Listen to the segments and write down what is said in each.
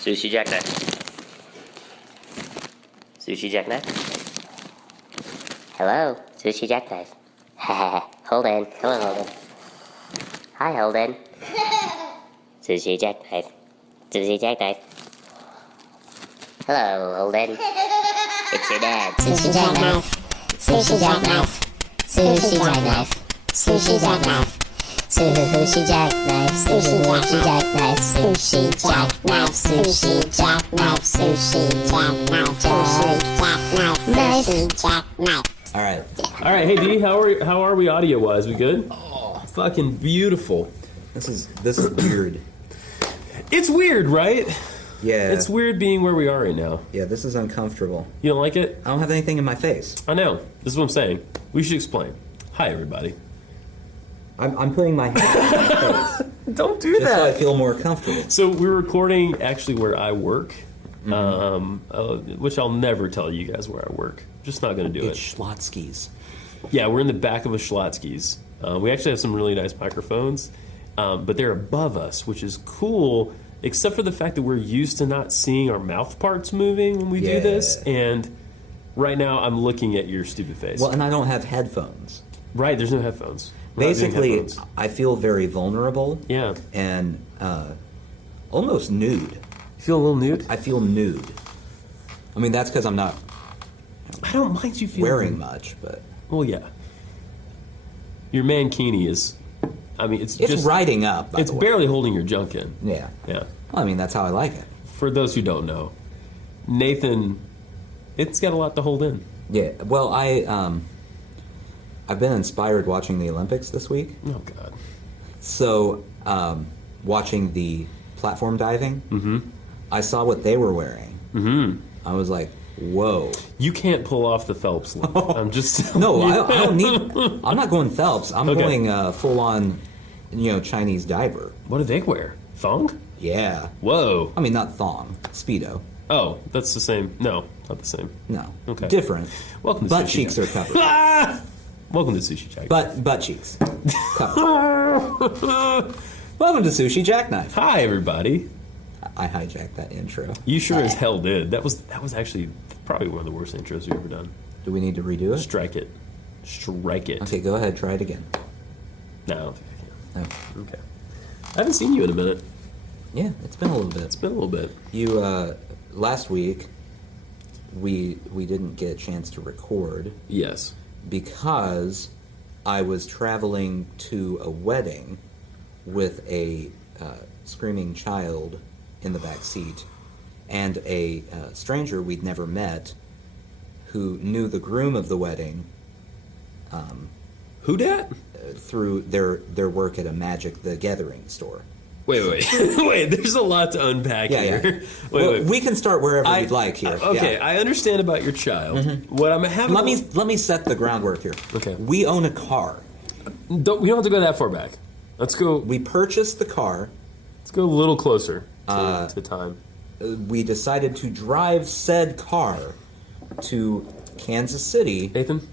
Sushi jackknife. Sushi jackknife. Hello, sushi jackknife. Holden. Hello, Holden. Hi, Holden. Sushi jackknife. Sushi jackknife. Hello, Holden. It's your dad. Sushi jackknife. Sushi jackknife. Sushi jackknife. Sushi jackknife. Sushi jackknife. Sushi jackknife. Sushi jackknife. Sushi jackknife. Sushi jackknife. Sushi jackknife. All right. All right, hey D, how are we audio wise? We good? Oh, Fucking beautiful. this is weird. It's weird, right? Yeah. It's weird being where we are right now. Yeah, this is uncomfortable. You don't like it? I don't have anything in my face. I know. This is what I'm saying. We should explain. Hi, everybody. I'm putting my hand in my face Don't do just that. so I feel more comfortable. So we're recording actually where I work, which I'll never tell you guys where I work. Just not going to do It's it. Schlotzsky's. Yeah, we're in the back of a Schlotzsky's. We actually have some really nice microphones, but they're above us, which is cool, except for the fact that we're used to not seeing our mouth parts moving when we do this. And right now I'm looking at your stupid face. Well, and I don't have headphones. Right, there's no headphones. We're not doing Basically, headphones. I feel very vulnerable. Yeah. And almost nude. You feel a little nude? I feel nude. I mean, that's because I'm not I don't mind you feeling wearing much, but Well, yeah. Your mankini is, I mean, it's just riding up. By It's the way. barely holding your junk in. Yeah. Yeah. Well, I mean, that's how I like it. For those who don't know, Nathan, it's got a lot to hold in. Yeah. Well, I've been inspired watching the Olympics this week. Oh God. So, watching the platform diving, I saw what they were wearing. I was like, whoa. You can't pull off the Phelps look. I'm just No, telling you. I don't need. I'm not going Phelps. I'm Okay. going full on, Chinese diver. What do they wear? Thong? Yeah. Whoa. I mean, not thong, speedo. Oh, that's the same. No, not the same. No. Okay. Different. Welcome to Butt Sushi cheeks Jack. are covered. Ah! Welcome to Sushi Jack. Butt cheeks. Covered. Welcome to Sushi Jackknife. Hi, everybody. I hijacked that intro. You sure as hell did. That was actually probably one of the worst intros you've ever done. Do we need to redo it? Strike it. Strike it. Okay, go ahead. Try it again. No, I don't think I Oh. can. Okay. I haven't seen you in a minute. Yeah, it's been a little bit. It's been a little bit. You last week we didn't get a chance to record Yes. because I was traveling to a wedding with a screaming child in the back seat and a stranger we'd never met who knew the groom of the wedding Who dat? through their work at a Magic the Gathering store. Wait. Wait, there's a lot to unpack here. Wait. We can start wherever we'd like here. Okay, Yeah. I understand about your child. What I'm having. Let me set the groundwork here. Okay. We own a car. We don't have to go that far back. Let's go. We purchased the car. Let's go a little closer to time. We decided to drive said car to Kansas City Nathan,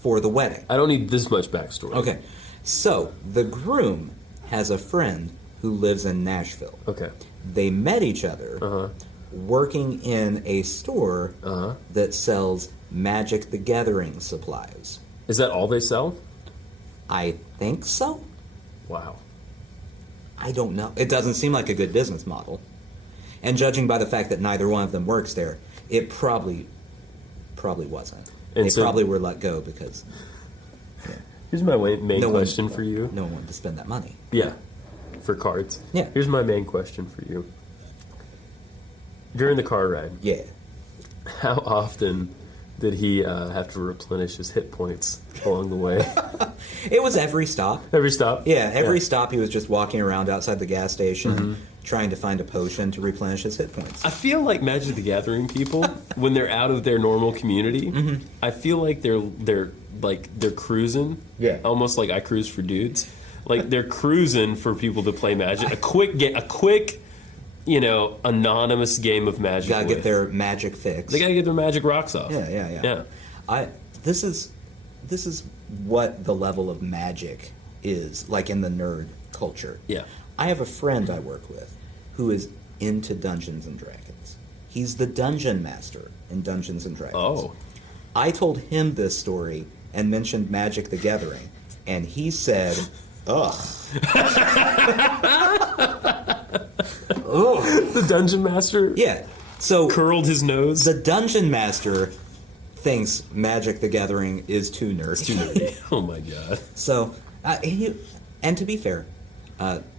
for the wedding. I don't need this much backstory. Okay. So, the groom has a friend who lives in Nashville. Okay. They met each other working in a store that sells Magic the Gathering supplies. Is that all they sell? I think so. Wow. I don't know. It doesn't seem like a good business model. And judging by the fact that neither one of them works there, it probably wasn't. And they so- probably were let go because Here's my main No one- question for you. no one wanted to spend that money. Yeah. For cards. Yeah. Here's my main question for you. During the car ride, Yeah. how often did he have to replenish his hit points along the way? It was every stop. Every stop? Yeah, every stop he was just walking around outside the gas station trying to find a potion to replenish his hit points. I feel like Magic the Gathering people, when they're out of their normal community, I feel like they're cruising. Yeah. Almost like I cruise for dudes. Like they're cruising for people to play Magic. A quick, anonymous game of Magic. Gotta get with. their magic fix. They gotta get their magic rocks off. Yeah. This is what the level of magic is like in the nerd culture. Yeah. I have a friend I work with who is into Dungeons and Dragons. He's the dungeon master in Dungeons and Dragons. Oh. I told him this story and mentioned Magic the Gathering, and he said, ugh. The dungeon master Yeah. So curled his nose. the dungeon master thinks Magic the Gathering is too nerdy. Oh my god. So, and to be fair,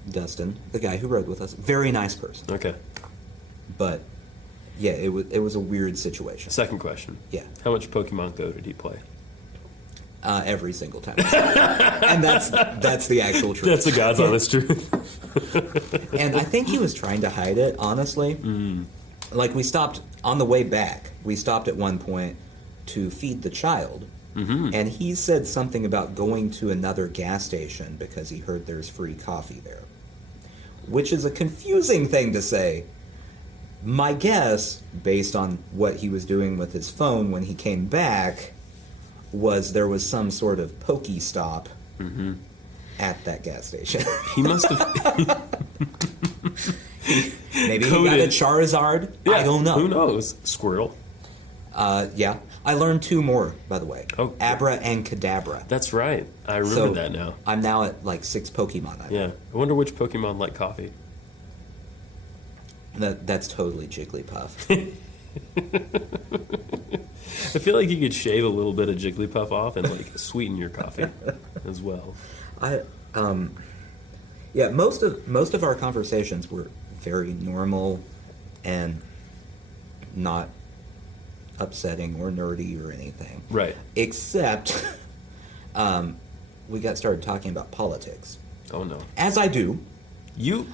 Dustin, the guy who rode with us, very nice person. Okay. But yeah, it was a weird situation. Second question. Yeah. How much Pokemon Go did he play? Every single time. And that's the actual truth. That's the God's honest truth. And I think he was trying to hide it, honestly. Like, we stopped on the way back. We stopped at one point to feed the child. And he said something about going to another gas station because he heard there's free coffee there. Which is a confusing thing to say. My guess, based on what he was doing with his phone when he came back, was there was some sort of pokey stop at that gas station. He must have. Maybe he got a Charizard. Yeah, I don't know. Who knows? Squirrel. Yeah. I learned 2 more, by the way. Oh. Abra and Kadabra. That's right. I remember that now. I'm now at like 6 Pokemon. Yeah. I wonder which Pokemon like coffee. That's totally Jigglypuff. I feel like you could shave a little bit of Jigglypuff off and like sweeten your coffee as well. Yeah, most of our conversations were very normal and not upsetting or nerdy or anything. Right. Except we got started talking about politics. Oh no. As I do.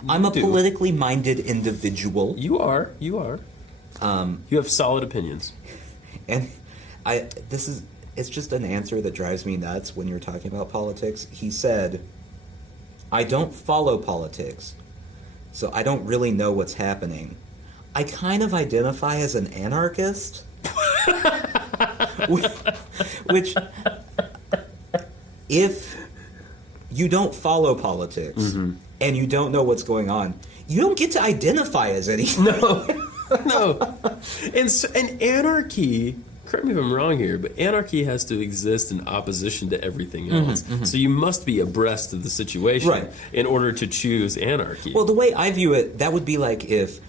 I'm a do. politically minded individual. You are. You are. You have solid opinions. And it's just an answer that drives me nuts when you're talking about politics. He said, I don't follow politics, so I don't really know what's happening. I kind of identify as an anarchist. Which, if you don't follow politics and you don't know what's going on, you don't get to identify as anything. No. And anarchy, correct me if I'm wrong here, but anarchy has to exist in opposition to everything else. So you must be abreast of the situation in order to choose anarchy. Well, the way I view it, that would be like if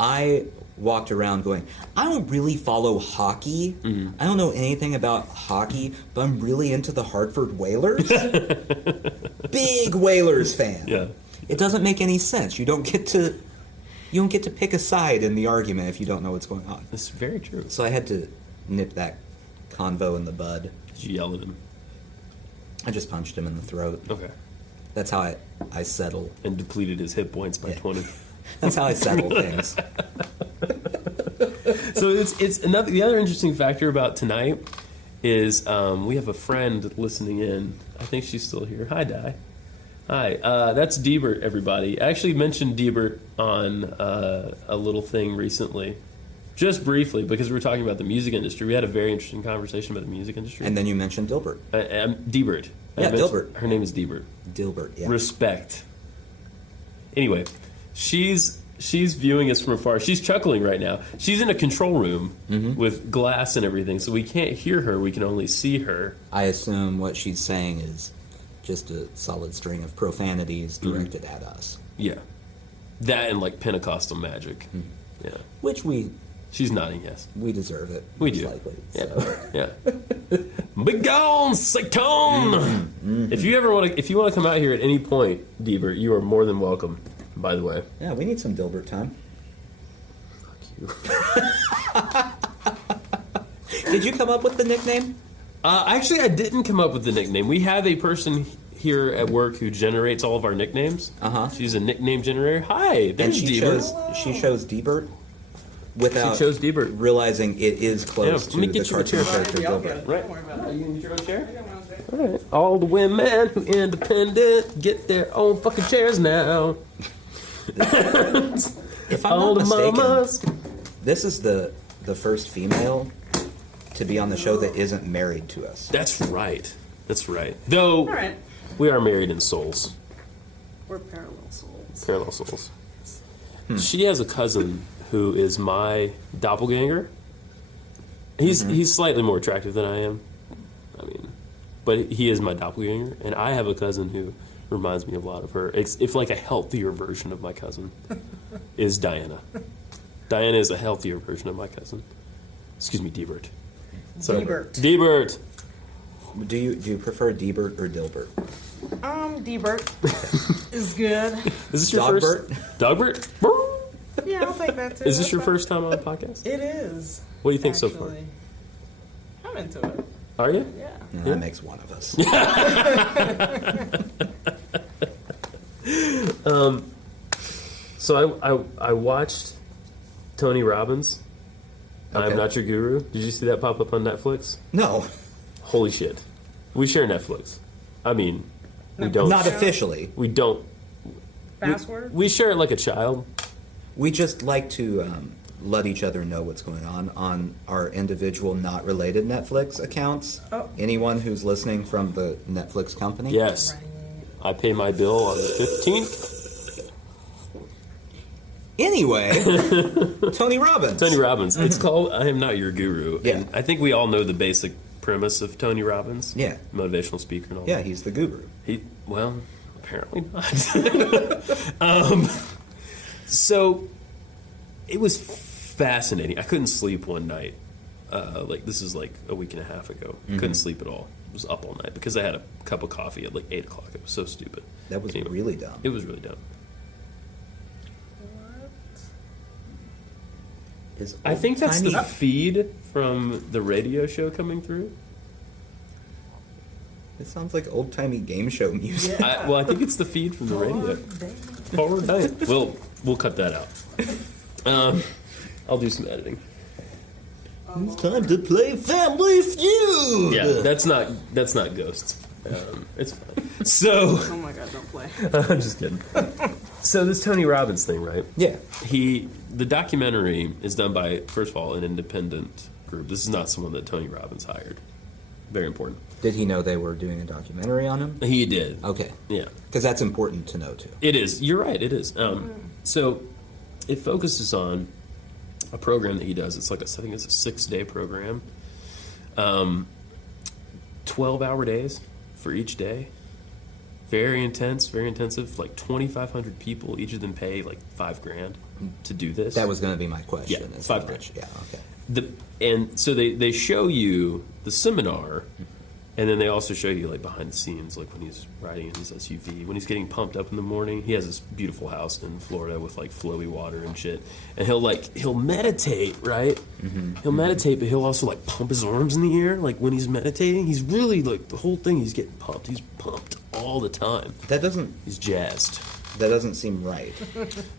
I walked around going, I don't really follow hockey. I don't know anything about hockey, but I'm really into the Hartford Whalers. Big Whalers fan. Yeah. It doesn't make any sense. You don't get to pick a side in the argument if you don't know what's going on. That's very true. So I had to nip that convo in the bud. Did you yell at him? I just punched him in the throat. Okay. That's how I settle. And depleted his hit points by 20. That's how I settle things. So it's another. The other interesting factor about tonight is we have a friend listening in. I think she's still here. Hi, Di. Hi. That's Deebert, everybody. I actually mentioned Deebert on a little thing recently, just briefly, because we were talking about the music industry. We had a very interesting conversation about the music industry. And then you mentioned Dilbert. Deebert. Yeah, Dilbert. Her name is Deebert. Dilbert, yeah. Respect. Anyway, she's viewing us from afar. She's chuckling right now. She's in a control room with glass and everything, so we can't hear her. We can only see her. I assume what she's saying is just a solid string of profanities directed at us. Yeah. That and like Pentecostal magic. Yeah. Which She's nodding yes. we deserve it. We most do. Likely, Yeah. so. Yeah. Be gone, Satan! If you want to come out here at any point, Deebert, you are more than welcome. By the way. Yeah, we need some Dilbert time. Fuck you. Did you come up with the nickname? Actually, I didn't come up with the nickname. We have a person here at work who generates all of our nicknames. She's a nickname generator. Hi, there's Deebert. She chose Deebert without She chose Deebert. realizing it is close Yeah, to let me the get you a cartoon chair. character Dilbert. Right. Are you going to get your own chair? All right. All the women who independent get their own fucking chairs now. If I'm All not the mistaken, mamas. this is the first female to be on the show that isn't married to us. That's right. That's right. Though All right. we are married in souls. We're parallel souls. Parallel souls. She has a cousin who is my doppelganger. He's slightly more attractive than I am. I mean, but he is my doppelganger, and I have a cousin who reminds me a lot of her. If like a healthier version of my cousin is Diana. Diana is a healthier version of my cousin. Excuse me, Deebert. Sorry. Deebert. Do you prefer Deebert or Dilbert? Deebert is good. Is this your Dogbert? first? Dogbert? Yeah, I'll take that too. Is this That's your fine. first time on a podcast? It is. What do you think so far? actually. I'm into it. Are you? Yeah. No, that makes one of us. So I watched Tony Robbins. Okay. I'm Not Your Guru. Did you see that pop up on Netflix? No, Holy shit. We share Netflix. I mean, we don't. not officially. We don't. Password? We share it like a child. We just like to let each other know what's going on our individual, not related Netflix accounts. Oh. Anyone who's listening from the Netflix company. Yes. Right. I pay my bill on the 15th. Anyway, Tony Robbins. Tony Robbins. It's called I Am Not Your Guru. Yeah. And I think we all know the basic premise of Tony Robbins. Yeah. Motivational speaker and all Yeah, that. he's the guru. Well, apparently not. So it was fascinating. I couldn't sleep one night. This is like a week and a half ago. Couldn't sleep at all. I was up all night because I had a cup of coffee at like 8 o'clock. It was so stupid. That was Anyway, really dumb. It was really dumb. Is I think that's the old-timey- feed from the radio show coming through. It sounds like old timey game show music. I think it's the feed from the radio. Forward day. We'll cut that out. I'll do some editing. It's time to play Family Feud. Yeah, that's not ghosts. It's fine. So Oh my god, don't play. I'm just kidding. So this Tony Robbins thing, right? Yeah. The documentary is done by, first of all, an independent group. This is not someone that Tony Robbins hired. Very important. Did he know they were doing a documentary on him? He did. Okay. Yeah. Because that's important to know too. It is. You're right. It is. So it focuses on a program that he does. It's like I think it's a 6-day program. 12-hour days for each day. Very intense, very intensive. Like 2,500 people. Each of them pay like $5,000 to do this. That was going to be my question. Yeah, is $5,000. how much. Yeah. Okay. And so they show you the seminar, and then they also show you like behind the scenes, like when he's riding in his SUV, when he's getting pumped up in the morning. He has this beautiful house in Florida with like flowy water and shit, and he'll meditate, right? He'll meditate, but he'll also like pump his arms in the air, like when he's meditating. He's really like the whole thing. He's getting pumped. He's pumped all the time. That doesn't He's jazzed. seem right.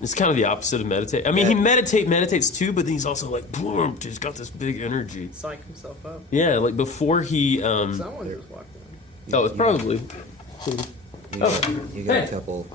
It's kind of the opposite of meditate. I mean, he meditates too, but then he's also like, boom, he's got this big energy. Psych himself up. Yeah, like before he. Someone just walked in. Oh, it's probably. You got a couple.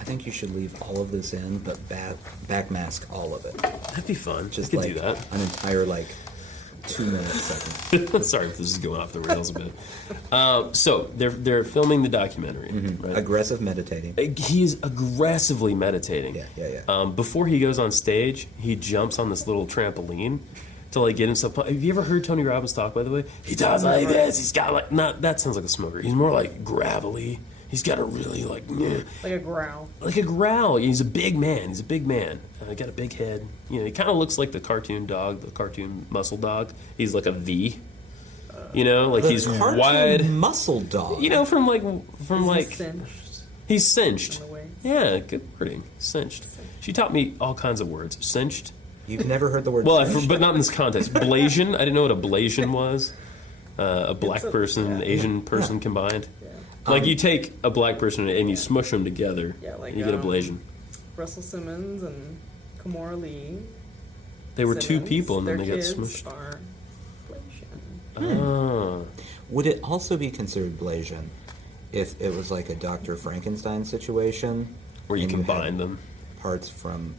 I think you should leave all of this in, but backmask all of it. That'd be fun. Just I could like do that. an entire 2-minute segment. Sorry if this is going off the rails a bit. So they're filming the documentary. Right? Aggressive meditating. He's aggressively meditating. Yeah. Before he goes on stage, he jumps on this little trampoline to like get himself. Have you ever heard Tony Robbins talk? By the way, he talks like this. He's got like not. That sounds like a smoker. He's more like gravelly. He's got a really like Like a growl. like a growl. He's a big man. He's a big man. Got a big head. You know, he kind of looks like the cartoon dog, the cartoon muscle dog. He's like a V. You know, like he's Cartoon wide. muscle dog. You know, from like Cinched he's cinched. in a way. Yeah, good wording. Cinched. She taught me all kinds of words. Cinched. You've never heard the word Well, cinched? but not in this context. Blasian. I didn't know what a Blasian was. A black person, yeah. Asian person combined. Yeah. Like you take a black person and you smush them together. Yeah, like, and you get a Blasian. Russell Simmons and Kimora Lee. They were two Simmons, people and then their they got kids smushed. Are Blasian. Oh. Would it also be considered Blasian if it was like a Dr. Frankenstein situation? Where you and had combine them parts from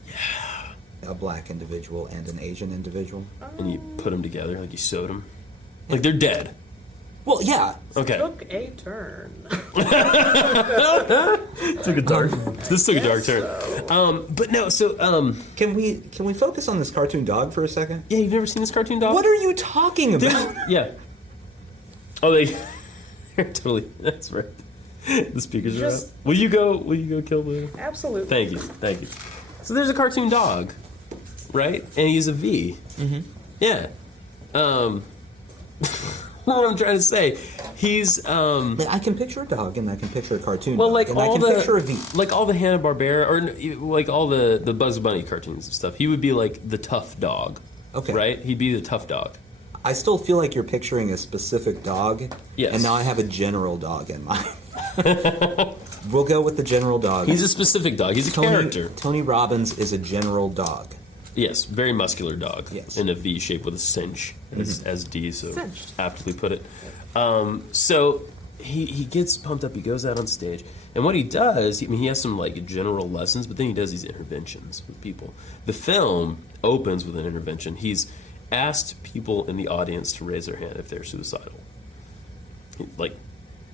a black individual and an Asian individual? and you put them together, like you sewed them. Like they're dead. Well, yeah. Okay. Took a turn. Took a dark. This took a dark turn. But no. So Can we focus on this cartoon dog for a second? yeah, you've never seen this cartoon dog? What are you talking about? Yeah. Oh, they. Totally. That's right. The speakers are out. Just- Will you go kill the? Absolutely. Thank you. So there's a cartoon dog, right? And he's a V. Mm-hmm. Yeah. What I'm trying to say, he's But I can picture a dog and I can picture a cartoon well, dog, like and all I can picture a the V. like all the Hanna-Barbera or like all the Bugs Bunny cartoons and stuff. He would be like the tough dog. Okay. Right? He'd be the tough dog. I still feel like you're picturing a specific dog. Yes. And now I have a general dog in mind. We'll go with the general dog. He's a specific dog. He's a character. Tony Robbins is a general dog. Yes, very muscular dog. Yes. In a V shape with a cinch, as Dee so Cinched. aptly put it. So he gets pumped up. He goes out on stage, and what he does, he has some like general lessons, but then he does these interventions with people. The film opens with an intervention. He's asked people in the audience to raise their hand if they're suicidal. Like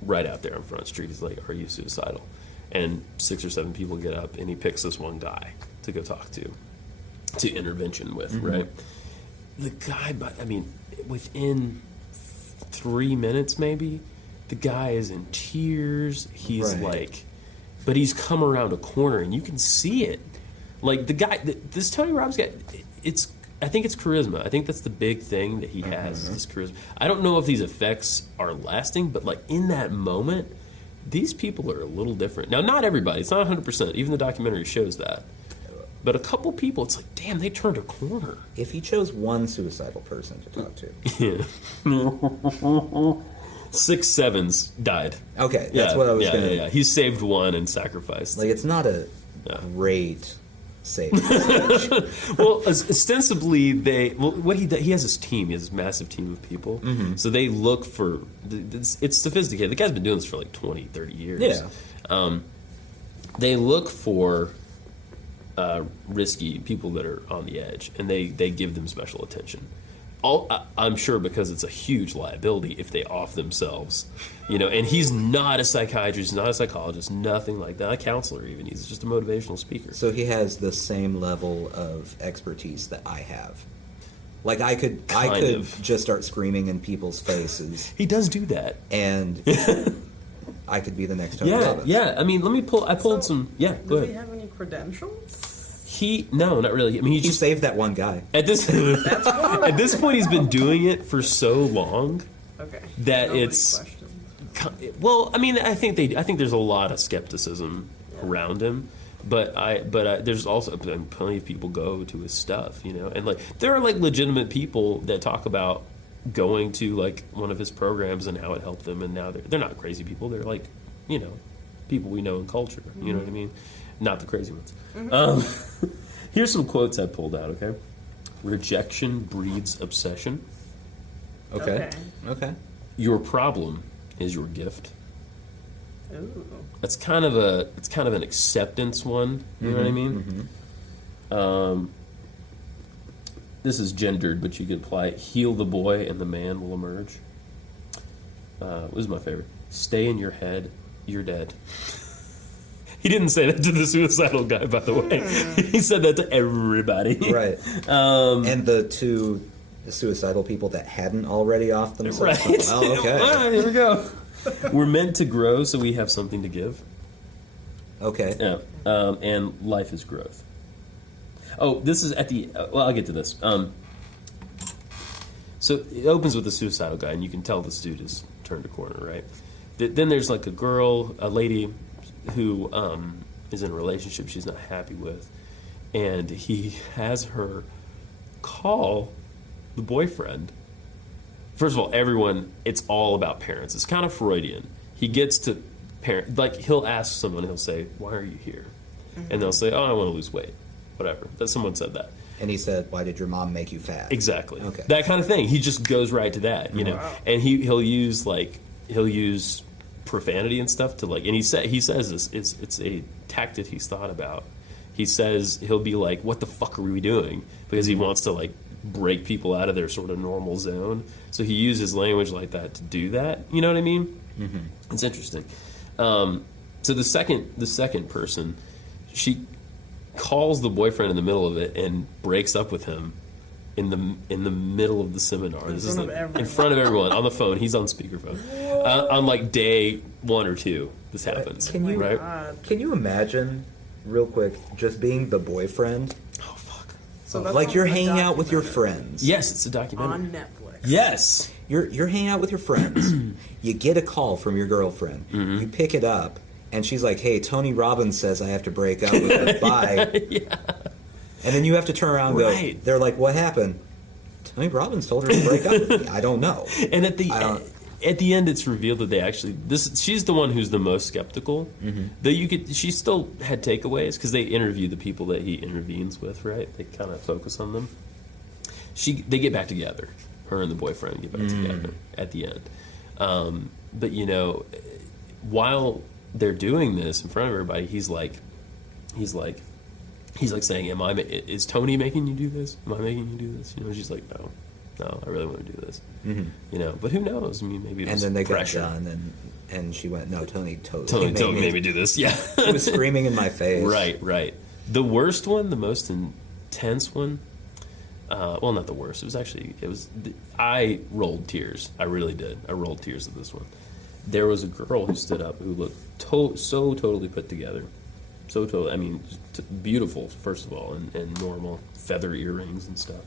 right out there on Front Street, he's like, "Are you suicidal?" And 6 or 7 people get up, and he picks this one guy to go talk to intervention with, right? The guy, but I mean, within 3 minutes, maybe, the guy is in tears. He's Right. like, but he's come around a corner, and you can see it. Like the guy, this Tony Robbins guy, I think it's charisma. I think that's the big thing that he has is this charisma. I don't know if these effects are lasting, but like in that moment, these people are a little different. Now, not everybody. It's not 100%. Even the documentary shows that. But a couple people, it's like, damn, they turned a corner. If he chose one suicidal person to talk to. Yeah. 6 sevens died. Okay, that's what I was going to... Yeah. He saved one and sacrificed. Like, it's not a great save. Well, ostensibly, what he has his team. He has this massive team of people. So they look for... It's sophisticated. The guy's been doing this for like 20, 30 years. Yeah. They look for... risky people that are on the edge, and they give them special attention. I'm sure because it's a huge liability if they off themselves, And he's not a psychiatrist, not a psychologist, nothing like that. A counselor, even. He's just a motivational speaker. So he has the same level of expertise that I have. Like I could just start screaming in people's faces, He does do that. and I could be the next Tony Robbins. Yeah. I mean, I pulled some. Yeah, go Does he ahead. have any credentials? No, not really. I mean, He saved that one guy. at this at this point he's been doing it for so long Okay. that Nobody it's. questions. Well, I mean, I think there's a lot of skepticism around him, but there's also plenty of people go to his stuff, and like there are like legitimate people that talk about going to like one of his programs and how it helped them, and now they're not crazy people. They're like, people we know in culture. You know what I mean? Not the crazy ones. Here's some quotes I pulled out. Okay, rejection breeds obsession. Okay. Your problem is your gift. Ooh. It's kind of an acceptance one. You know what I mean? This is gendered, but you could apply it. Heal the boy, and the man will emerge. This is my favorite. Stay in your head. You're dead. He didn't say that to the suicidal guy, by the way. He said that to everybody. Right. And the two suicidal people that hadn't already off themselves. Right. Oh, okay. Here we go. We're meant to grow, so we have something to give. Okay. Yeah. And life is growth. Oh, this is at the... well, I'll get to this. So it opens with a suicidal guy, and you can tell this dude has turned a corner, right? Then there's like a lady who is in a relationship she's not happy with, and he has her call the boyfriend. First of all, everyone, it's all about parents. It's kind of Freudian. He gets to parent, like he'll ask someone, he'll say, "Why are you here?" And they'll say, "Oh, I want to lose weight," whatever. That someone said that. And he said, "Why did your mom make you fat?" Exactly. Okay. That kind of thing. He just goes right to that, you know. Wow. And he'll use profanity and stuff to like. And he says this. It's a tactic he's thought about. He says he'll be like, "What the fuck are we doing?" Because he wants to like break people out of their sort of normal zone. So he uses language like that to do that. You know what I mean? Mm-hmm. It's interesting. So the second person, she calls the boyfriend in the middle of it and breaks up with him in the middle of the seminar. This is like in front of everyone on the phone. He's on speakerphone. On like day 1 or 2, this happens. Can you right? Can you imagine, real quick, just being the boyfriend? Oh fuck! So that's Like on you're the hanging out with your documentary. friends. Yes, it's a documentary. On Netflix. Yes. You're hanging out with your friends. You get a call from your girlfriend. You pick it up, and she's like, "Hey, Tony Robbins says I have to break up with her. Bye." Yeah. And then you have to turn around and Right. go, they're like, "What happened?" Tony Robbins told her to break up with me. I don't know. And at the I don't- at the end, it's revealed that they actually she's the one who's the most skeptical. Though she still had takeaways because they interview the people that he intervenes with, right? They kind of focus on them. They get back together. Her and the boyfriend get back together at the end. But you know, while they're doing this in front of everybody, he's like saying, is Tony making you do this? Am I making you do this? You know, she's like, no, I really want to do this. You know, but who knows? I mean, maybe it was And then they pressure. got done, and she went, "No, Tony totally Tony made me do this. Yeah. He was screaming in my face. Right. The worst one, the most intense one, well, not the worst. I rolled tears. I really did. I rolled tears at this one. There was a girl who stood up who looked so totally put together. So totally, I mean, beautiful, first of all, and normal feather earrings and stuff.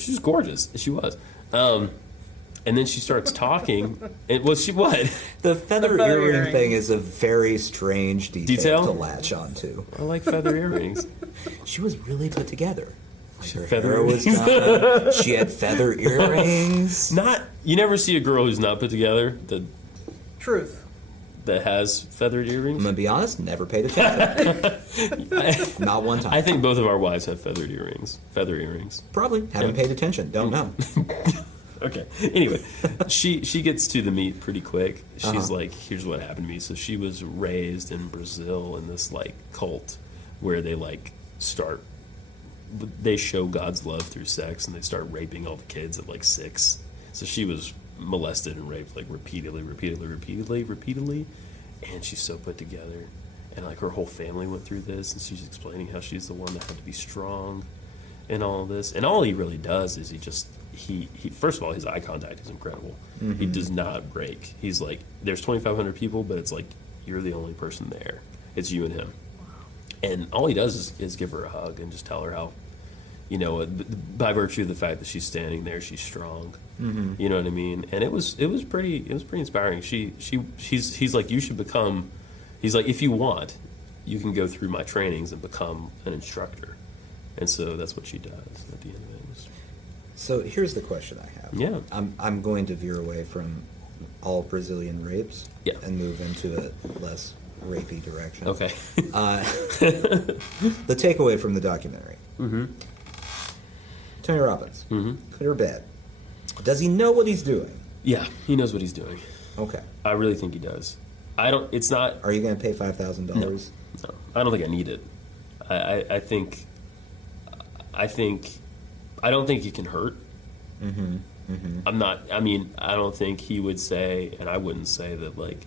She was gorgeous. She was. And then she starts talking. She what? The feather feather earring earring. thing is a very strange detail to latch onto. I like feather earrings. She was really put together. Her feather hair was done. She had feather earrings. You never see a girl who's not put together Truth. that has feathered I'm earrings. gonna be honest, never paid attention. Not one time. I think both of our wives have feathered earrings. Feather earrings. Probably haven't paid attention. Don't know. Okay. Anyway, she gets to the meat pretty quick. She's like, here's what happened to me. So she was raised in Brazil in this like cult where they like they show God's love through sex, and they start raping all the kids at like 6. So she was molested and raped like repeatedly, and she's so put together, and like her whole family went through this, and she's explaining how she's the one that had to be strong and all of this. And all he really does is he first of all, his eye contact is incredible. He does not break. He's like, there's 2,500 people, but it's like you're the only person there. It's you and him. And all he does is give her a hug and just tell her how, you know, by virtue of the fact that she's standing there, she's strong. You know what I mean? And it was pretty inspiring. He's like, you should become. He's like, if you want, you can go through my trainings and become an instructor. And so that's what she does at the end of it. So here's the question I have. Yeah. I'm going to veer away from all Brazilian rapes and move into a less rapey direction. Okay. The takeaway from the documentary. Tony Robbins, good or bad? Does he know what he's doing? Yeah, he knows what he's doing. Okay. I really think he does. It's not. Are you going to pay $5,000? No, I don't think I need it. I don't think it can hurt. I'm not. I mean, I don't think he would say, and I wouldn't say that like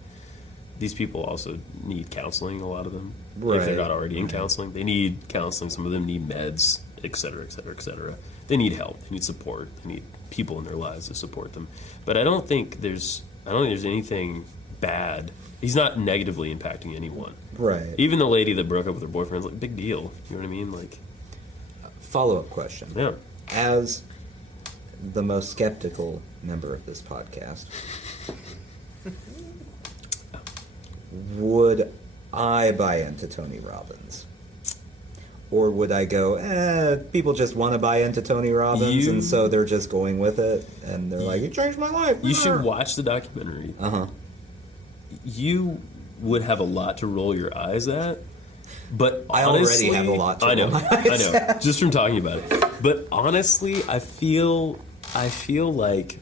these people also need counseling. A lot of them, if they're not already in counseling, they need counseling. Some of them need meds, et cetera, et cetera, et cetera. They need help. They need support. They need people in their lives to support them. But I don't think there's anything bad. He's not negatively impacting anyone. Right. Even the lady that broke up with her boyfriend's like, big deal. You know what I mean? Like, Follow-up question. yeah. As the most skeptical member of this podcast, would I buy into Tony Robbins? Or would I go, people just want to buy into Tony Robbins, and so they're just going with it, and they're like, it changed my life. You should watch the documentary. Uh-huh. You would have a lot to roll your eyes at, but I honestly, already have a lot to I know, roll my eyes at. just from talking about it. But honestly, I feel like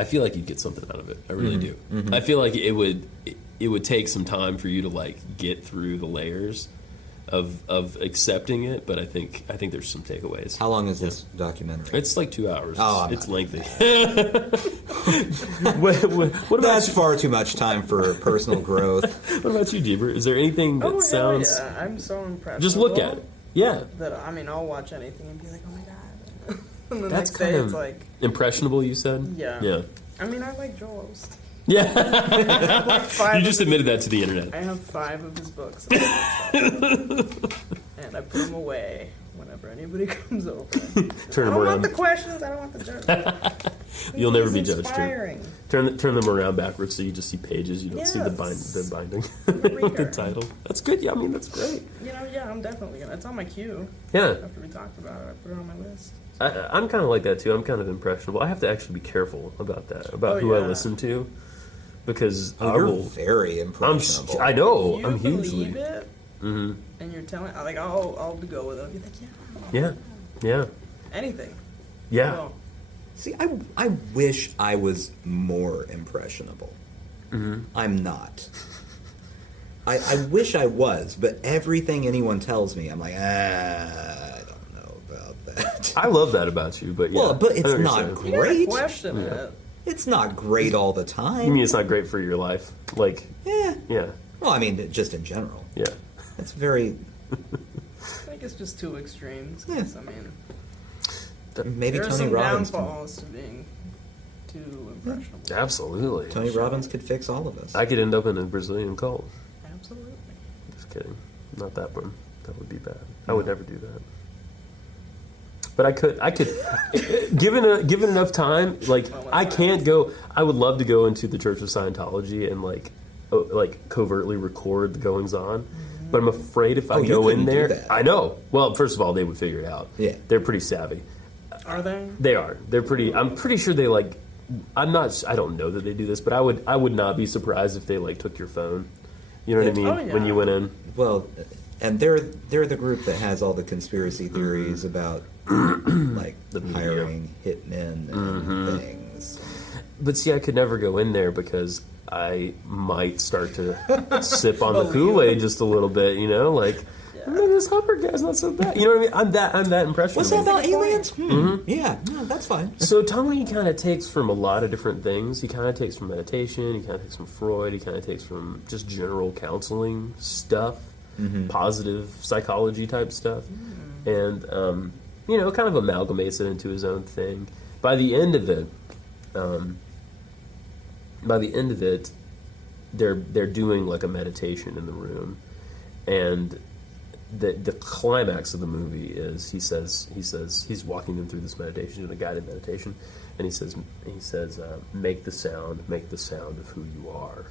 you'd get something out of it. I really do. Mm-hmm. I feel like it would take some time for you to like get through the layers of accepting it, but I think there's some takeaways. How long is this documentary? It's like 2 hours. Oh, it's lengthy. what about That's far too much time for personal growth. What about you, Deebert? Is there anything that sounds? Yeah, I'm so impressed. Just look at it. Yeah, That I'll watch anything and be like, oh my god. And the that's next kind day of it's like, impressionable. You said. yeah. Yeah. I mean, I like Joel Osteen. Yeah. I have like 5 You of just his- admitted that to the internet. I have 5 of his books. And I put them away whenever anybody comes over. Turn I them don't want around. the questions. I don't want the judgment. You'll never be He's judged. inspiring. Turn them around backwards so you just see pages. You don't see the Yes. binding. I'm a the reader. title. That's good. Yeah, I mean that's great. You know, yeah, I'm definitely gonna. It's on my queue. Yeah. After we talked about it, I put it on my list. I'm kind of like that too. I'm kind of impressionable. I have to actually be careful about that, about Oh, who I yeah. listen to, because I You're will. very impressionable. I know. If I'm you hugely. believe it, and you're telling, like, I'll go with it. I'll be like, Yeah. Yeah. anything. Yeah. Well, See, I wish I was more impressionable. I'm not. I wish I was, but everything anyone tells me, I'm like, I don't know about that. I love that about you, but yeah. Well, but I it's not understand. you gotta great. question it. It's not great all the You time. mean it's not great for your life? Like, Yeah. yeah, Well, I mean, just in general. yeah. It's very. I think it's just two extremes. Yeah. 'Cause, I mean, Maybe there are Tony some Robbins. downfalls to being too impressionable. Absolutely. Tony Robbins could fix all of us. I could end up in a Brazilian cult. Absolutely. Just kidding. Not that one. That would be bad. I would never do that. But I could, given enough time, like, I can't go, I would love to go into the Church of Scientology and, like covertly record the goings on. But I'm afraid if I you go in couldn't do there, that. I know. Well, first of all, they would figure it out. Yeah. They're pretty savvy. Are they? They are. They're pretty. I'm pretty sure they like. I'm not. I don't know that they do this, but I would. I would not be surprised if they like took your phone. You know what I mean? Oh, yeah. When you went in. Well, and they're the group that has all the conspiracy theories about like The media. hiring hitmen and things. But see, I could never go in there because I might start to sip on the Kool-Aid just a little bit. You know, like. Maybe this Hubbard guy's not so bad. You know what I mean? I'm that impressionable. What's that about aliens? Yeah, no, that's fine. So Tony kind of takes from a lot of different things. He kind of takes from meditation. He kind of takes from Freud. He kind of takes from just general counseling stuff, positive psychology type stuff, and you know, kind of amalgamates it into his own thing. By the end of it, they're doing like a meditation in the room, and the climax of the movie is he says he's walking them through this meditation, doing a guided meditation, and he says make the sound of who you are,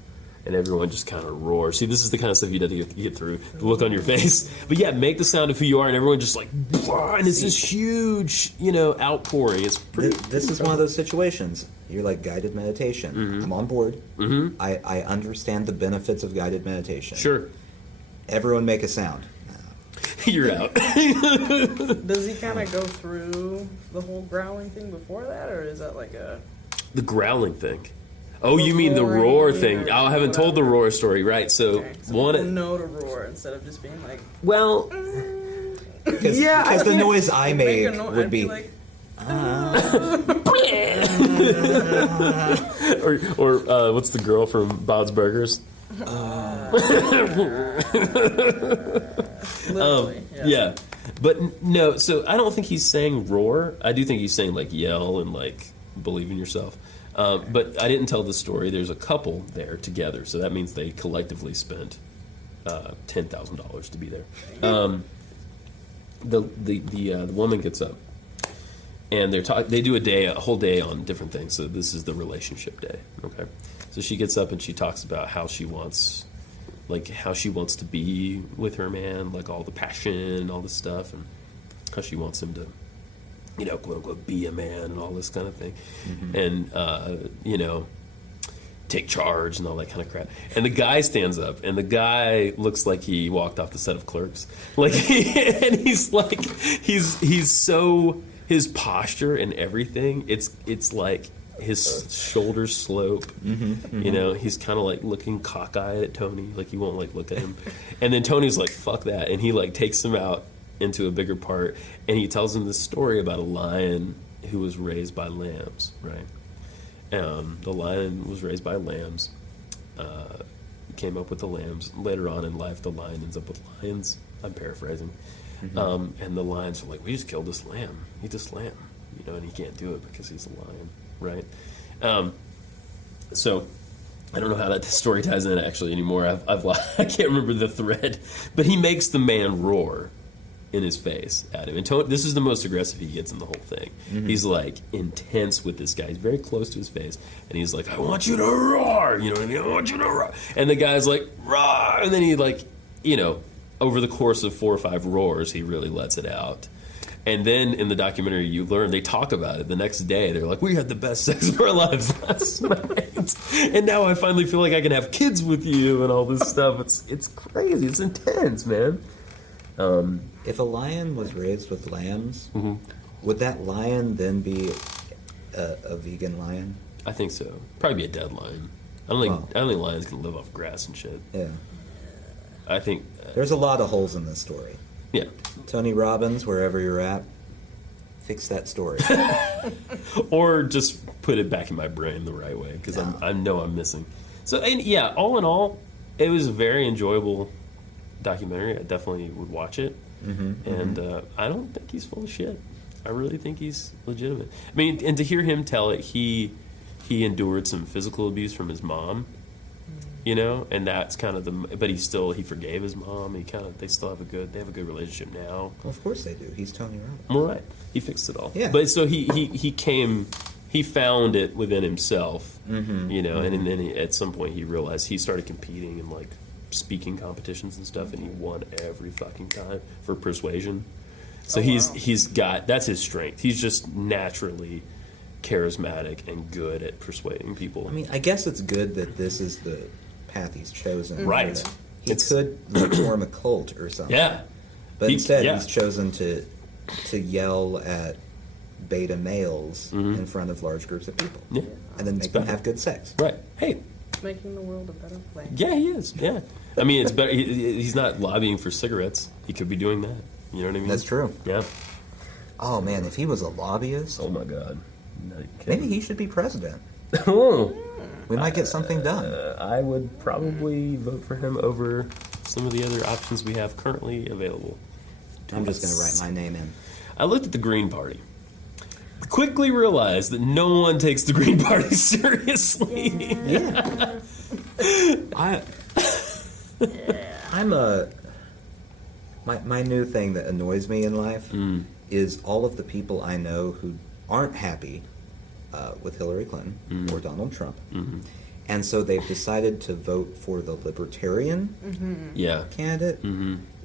and everyone just kind of roars. See, this is the kind of stuff you have to get through, the look on your face. But yeah, make the sound of who you are, and everyone just like, and it's this huge, you know, outpouring. It's pretty. This is one of those situations. You're like guided meditation. I'm on board. I understand the benefits of guided meditation. Sure, Everyone make a sound. you're out. Does he kind of go through the whole growling thing before that, or is that like a... The growling thing. Oh, you mean the roar thing? I haven't told the roar story, right? So, Okay, so one. people know to roar instead of just being like... Well, Because Yeah, I the think- noise I Make a made noise. would I'd be. like, or what's the girl from Bob's Burgers? literally, Yeah, but no. So I don't think he's saying roar. I do think he's saying like yell and like believe in yourself. But I didn't tell the story. There's a couple there together, so that means they collectively spent $10,000 to be there. The woman gets up, and they do a whole day on different things. So this is the relationship day. Okay, so she gets up and she talks about how she wants like how she wants to be with her man, like all the passion and all this stuff, and how she wants him to, you know, quote unquote, be a man and all this kind of thing, and you know, take charge and all that kind of crap. And the guy stands up, and the guy looks like he walked off the set of Clerks, like, and he's like, he's so, his posture and everything, it's like his shoulders slope, you know, he's kind of like looking cockeyed at Tony, like he won't like look at him, and then Tony's like, fuck that, and he like takes him out into a bigger part, and he tells him this story about a lion who was raised by lambs, right? The lion was raised by lambs, came up with the lambs. Later on in life, the lion ends up with lions. I'm paraphrasing. And the lions are like, we just killed this lamb. Eat this lamb. You know, and he can't do it because he's a lion, right? So I don't know how that story ties in actually anymore. I can't remember the thread. But he makes the man roar in his face at him. And this is the most aggressive he gets in the whole thing. He's like intense with this guy. He's very close to his face. And he's like, I want you to roar. You know what I mean? I want you to roar. And the guy's like, roar. And then he like, you know, over the course of 4 or 5 roars, he really lets it out. And then in the documentary, you learn, they talk about it the next day. They're like, we had the best sex of our lives last night. And now I finally feel like I can have kids with you and all this stuff. It's crazy. It's intense, man. If a lion was raised with lambs, would that lion then be a vegan lion? I think so. Probably be a dead lion. I don't think lions can live off grass and shit. Yeah. I think... There's a lot of holes in this story. Yeah. Tony Robbins, wherever you're at, fix that story. Or just put it back in my brain the right way, because I know I'm missing. So, and yeah, all in all, it was a very enjoyable documentary. I definitely would watch it. And I don't think he's full of shit. I really think he's legitimate. I mean, and to hear him tell it, he endured some physical abuse from his mom, you know, and that's kind of but he forgave his mom. They still have a good relationship now. Well, of course they do. He's Tony Robbins. Well, right. He fixed it all. Yeah. But so he found it within himself, you know, and then at some point he realized, he started competing in like speaking competitions and stuff, and he won every fucking time for persuasion. So that's his strength. He's just naturally charismatic and good at persuading people. I mean, I guess it's good that this is the path he's chosen. Right. He could like, form a cult or something. Yeah. But instead, he's chosen to yell at beta males in front of large groups of people. Yeah. And then make them have good sex. Right. Hey. Making the world a better place. Yeah, he is. Yeah. I mean, it's better. He's not lobbying for cigarettes. He could be doing that. You know what I mean? That's true. Yeah. Oh, man, if he was a lobbyist... Oh, my God. Maybe he should be president. Oh. We might get something done. I would probably vote for him over some of the other options we have currently available. I'm just going to write my name in. I looked at the Green Party. Quickly realized that no one takes the Green Party seriously. Yeah. My new thing that annoys me in life is all of the people I know who aren't happy with Hillary Clinton or Donald Trump. And so they've decided to vote for the libertarian candidate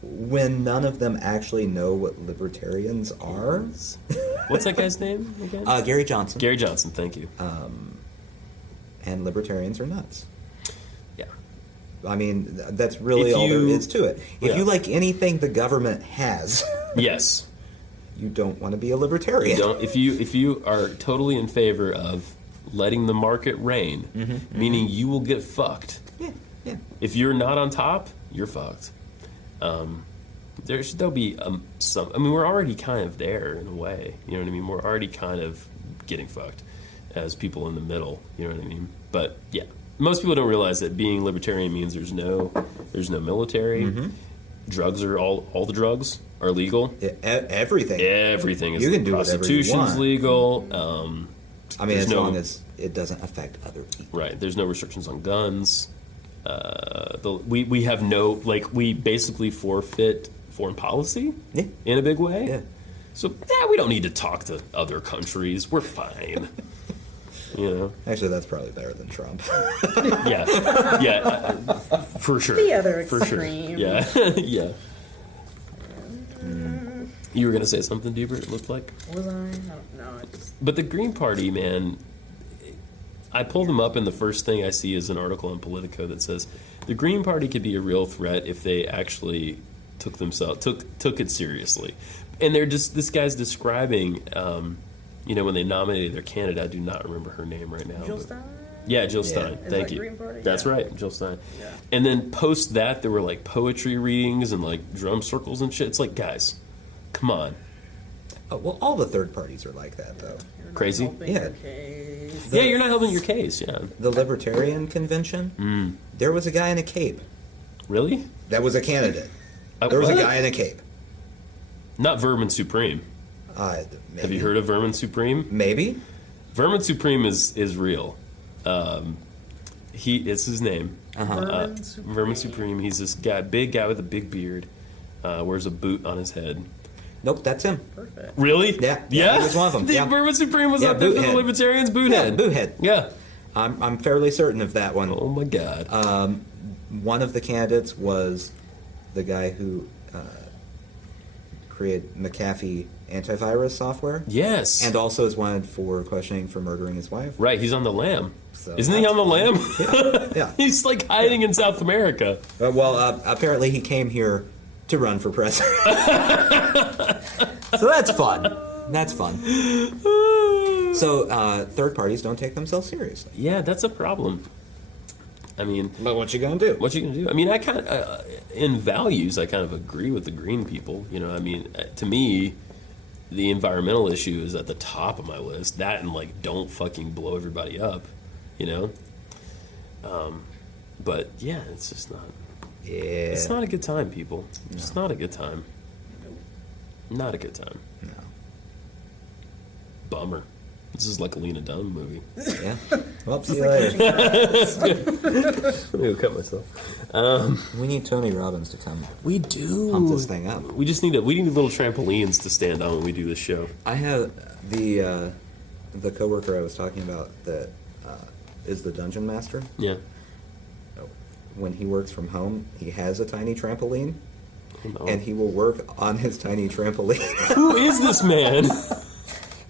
when none of them actually know what libertarians are. What's that guy's name again? Gary Johnson. Gary Johnson, thank you. And libertarians are nuts. Yeah. I mean, that's really all there is to it. If you like anything the government has... Yes. You don't want to be a libertarian. If you are totally in favor of letting the market reign, meaning you will get fucked. Yeah. If you're not on top, you're fucked. There'll be some. I mean, we're already kind of there in a way. You know what I mean? We're already kind of getting fucked as people in the middle. You know what I mean? But yeah, most people don't realize that being libertarian means there's no military. Drugs are all the drugs are legal. Everything. Everything is. You can do whatever you prostitution's want. legal. I mean, as long as it doesn't affect other people. Right. There's no restrictions on guns. We have no, like, we basically forfeit foreign policy in a big way. Yeah. So we don't need to talk to other countries. We're fine. You know? Actually, that's probably better than Trump. Yeah, yeah, for sure. The other for sure. extreme. Yeah, yeah. You were gonna say something, Deebert, it looked like. Was I? I don't know. I just But the Green Party, man, I pulled them up, and the first thing I see is an article on Politico that says the Green Party could be a real threat if they actually took it seriously. And they're just, this guy's describing, you know, when they nominated their candidate. I do not remember her name right now. Jill but- Stein? Yeah, Jill Stein. Is Thank that you. Green Party? That's Yeah. right, Jill Stein. Yeah. And then post that, there were like poetry readings and like drum circles and shit. It's like, guys, come on. Oh, well, all the third parties are like that, though. You're not Crazy? helping Yeah. your case. Yeah, you're not helping your case. Yeah, The Libertarian Convention, there was a guy in a cape. really? That was a candidate. There was a What? guy in a cape. Not Vermin Supreme. Maybe. Have you heard of Vermin Supreme? Maybe. Vermin Supreme is real. It's his name. Vermin Supreme. Vermin Supreme. He's this guy, big guy with a big beard, wears a boot on his head. Nope, that's him. Perfect. Really? Yeah, Yeah. he was one of them. The Yeah. Vermin Supreme was Yeah, up there for the Boothead. Libertarians. Boothead. Yeah, Boothead. Yeah. I'm fairly certain of that one. Oh my God. One of the candidates was the guy who created McAfee antivirus software, yes. and also is wanted for questioning for murdering his wife. Right. He's on the lam. So Isn't he on the lam? Yeah. He's like hiding in South America. Apparently he came here to run for president. So that's fun. That's fun. So third parties don't take themselves seriously. Yeah, that's a problem. I mean, But what you gonna do? what you gonna do? I mean, I kind of, in values, I kind of agree with the green people. You know, I mean, to me, the environmental issue is at the top of my list. That and like, don't fucking blow everybody up. You know. But yeah, it's just not. Yeah. It's not a good time, people. It's not a good time. Not a good time. No. Bummer. This is like a Lena Dunham movie. Yeah. Well, see you later. I'm gonna cut myself. We need Tony Robbins to come We do. pump this thing up. We just need little trampolines to stand on when we do this show. I have the coworker I was talking about that is the Dungeon Master. Yeah. When he works from home, he has a tiny trampoline, Oh. and he will work on his tiny trampoline. Who is this man?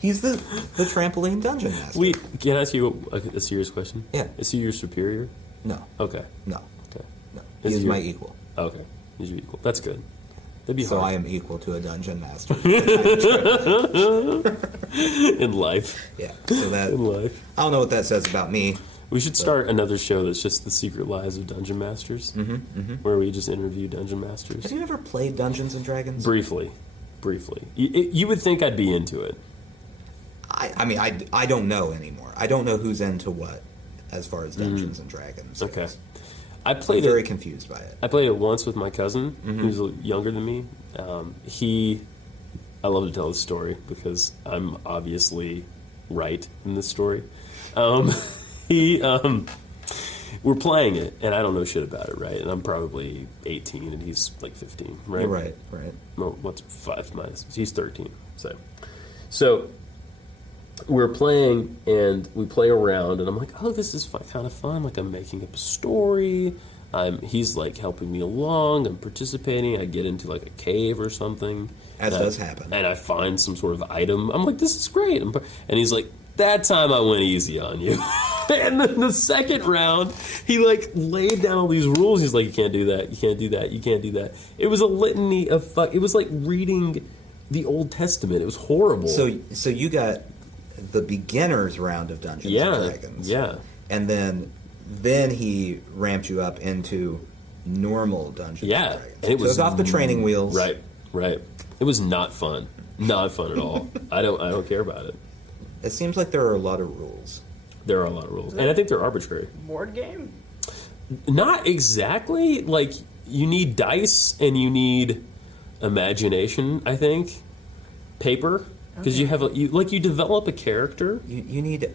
He's the Trampoline Dungeon Master. Wait, can I ask you a serious question? Yeah. Is he your superior? No, Okay. no, Okay. no. Is He's he my your- equal. Okay. He's your equal. That's good. That'd be So I hard am equal to a Dungeon Master. in life. Yeah. So that In life. I don't know what that says about me. We should start another show that's just the secret lives of dungeon masters, where we just interview dungeon masters. Have you ever played Dungeons and Dragons? Briefly. You would think I'd be into it. I mean, I don't know anymore. I don't know who's into what as far as Dungeons and Dragons. Okay. goes. I I'm played very it. confused by it. I played it once with my cousin, who's younger than me. I love to tell this story because I'm obviously right in this story. We're playing it, and I don't know shit about it, right? And I'm probably 18, and he's like 15, right? You're right. No, what's 5 minus? He's 13. So we're playing, and we play around, and I'm like, oh, this is kind of fun. Like, I'm making up a story. He's like helping me along. I'm participating. I get into like a cave or something. As and does happen. And I find some sort of item. I'm like, this is great. And he's like, that time I went easy on you. And then the second round, he like laid down all these rules. He's like, you can't do that. You can't do that. You can't do that. It was a litany of fuck. It was like reading the Old Testament. It was horrible. So you got the beginners round of Dungeons and Dragons. Yeah. And then he ramped you up into normal Dungeons Yeah. and Dragons. And it was so it's off the training wheels. Right. It was not fun. Not fun at all. I don't care about it. It seems like there are a lot of rules. There are a lot of rules. And I think they're arbitrary. Board game? Not exactly. Like, you need dice and you need imagination, I think. Paper. Because you develop a character. You need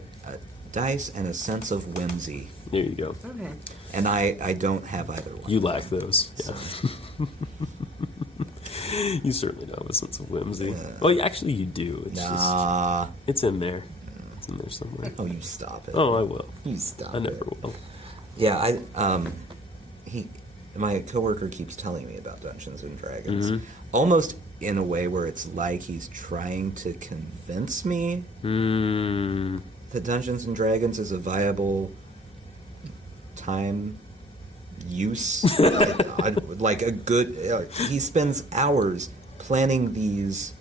dice and a sense of whimsy. There you go. Okay. And I don't have either one. You lack those. Yeah. You certainly don't have a sense of whimsy. Yeah. Well, actually, you do. It's Nah. just, it's in there. It's in there somewhere. Oh, you stop it. Oh, I will. You stop it. I never will. Yeah, my coworker keeps telling me about Dungeons and Dragons, almost in a way where it's like he's trying to convince me that Dungeons and Dragons is a viable time use. Like a good. He spends hours planning these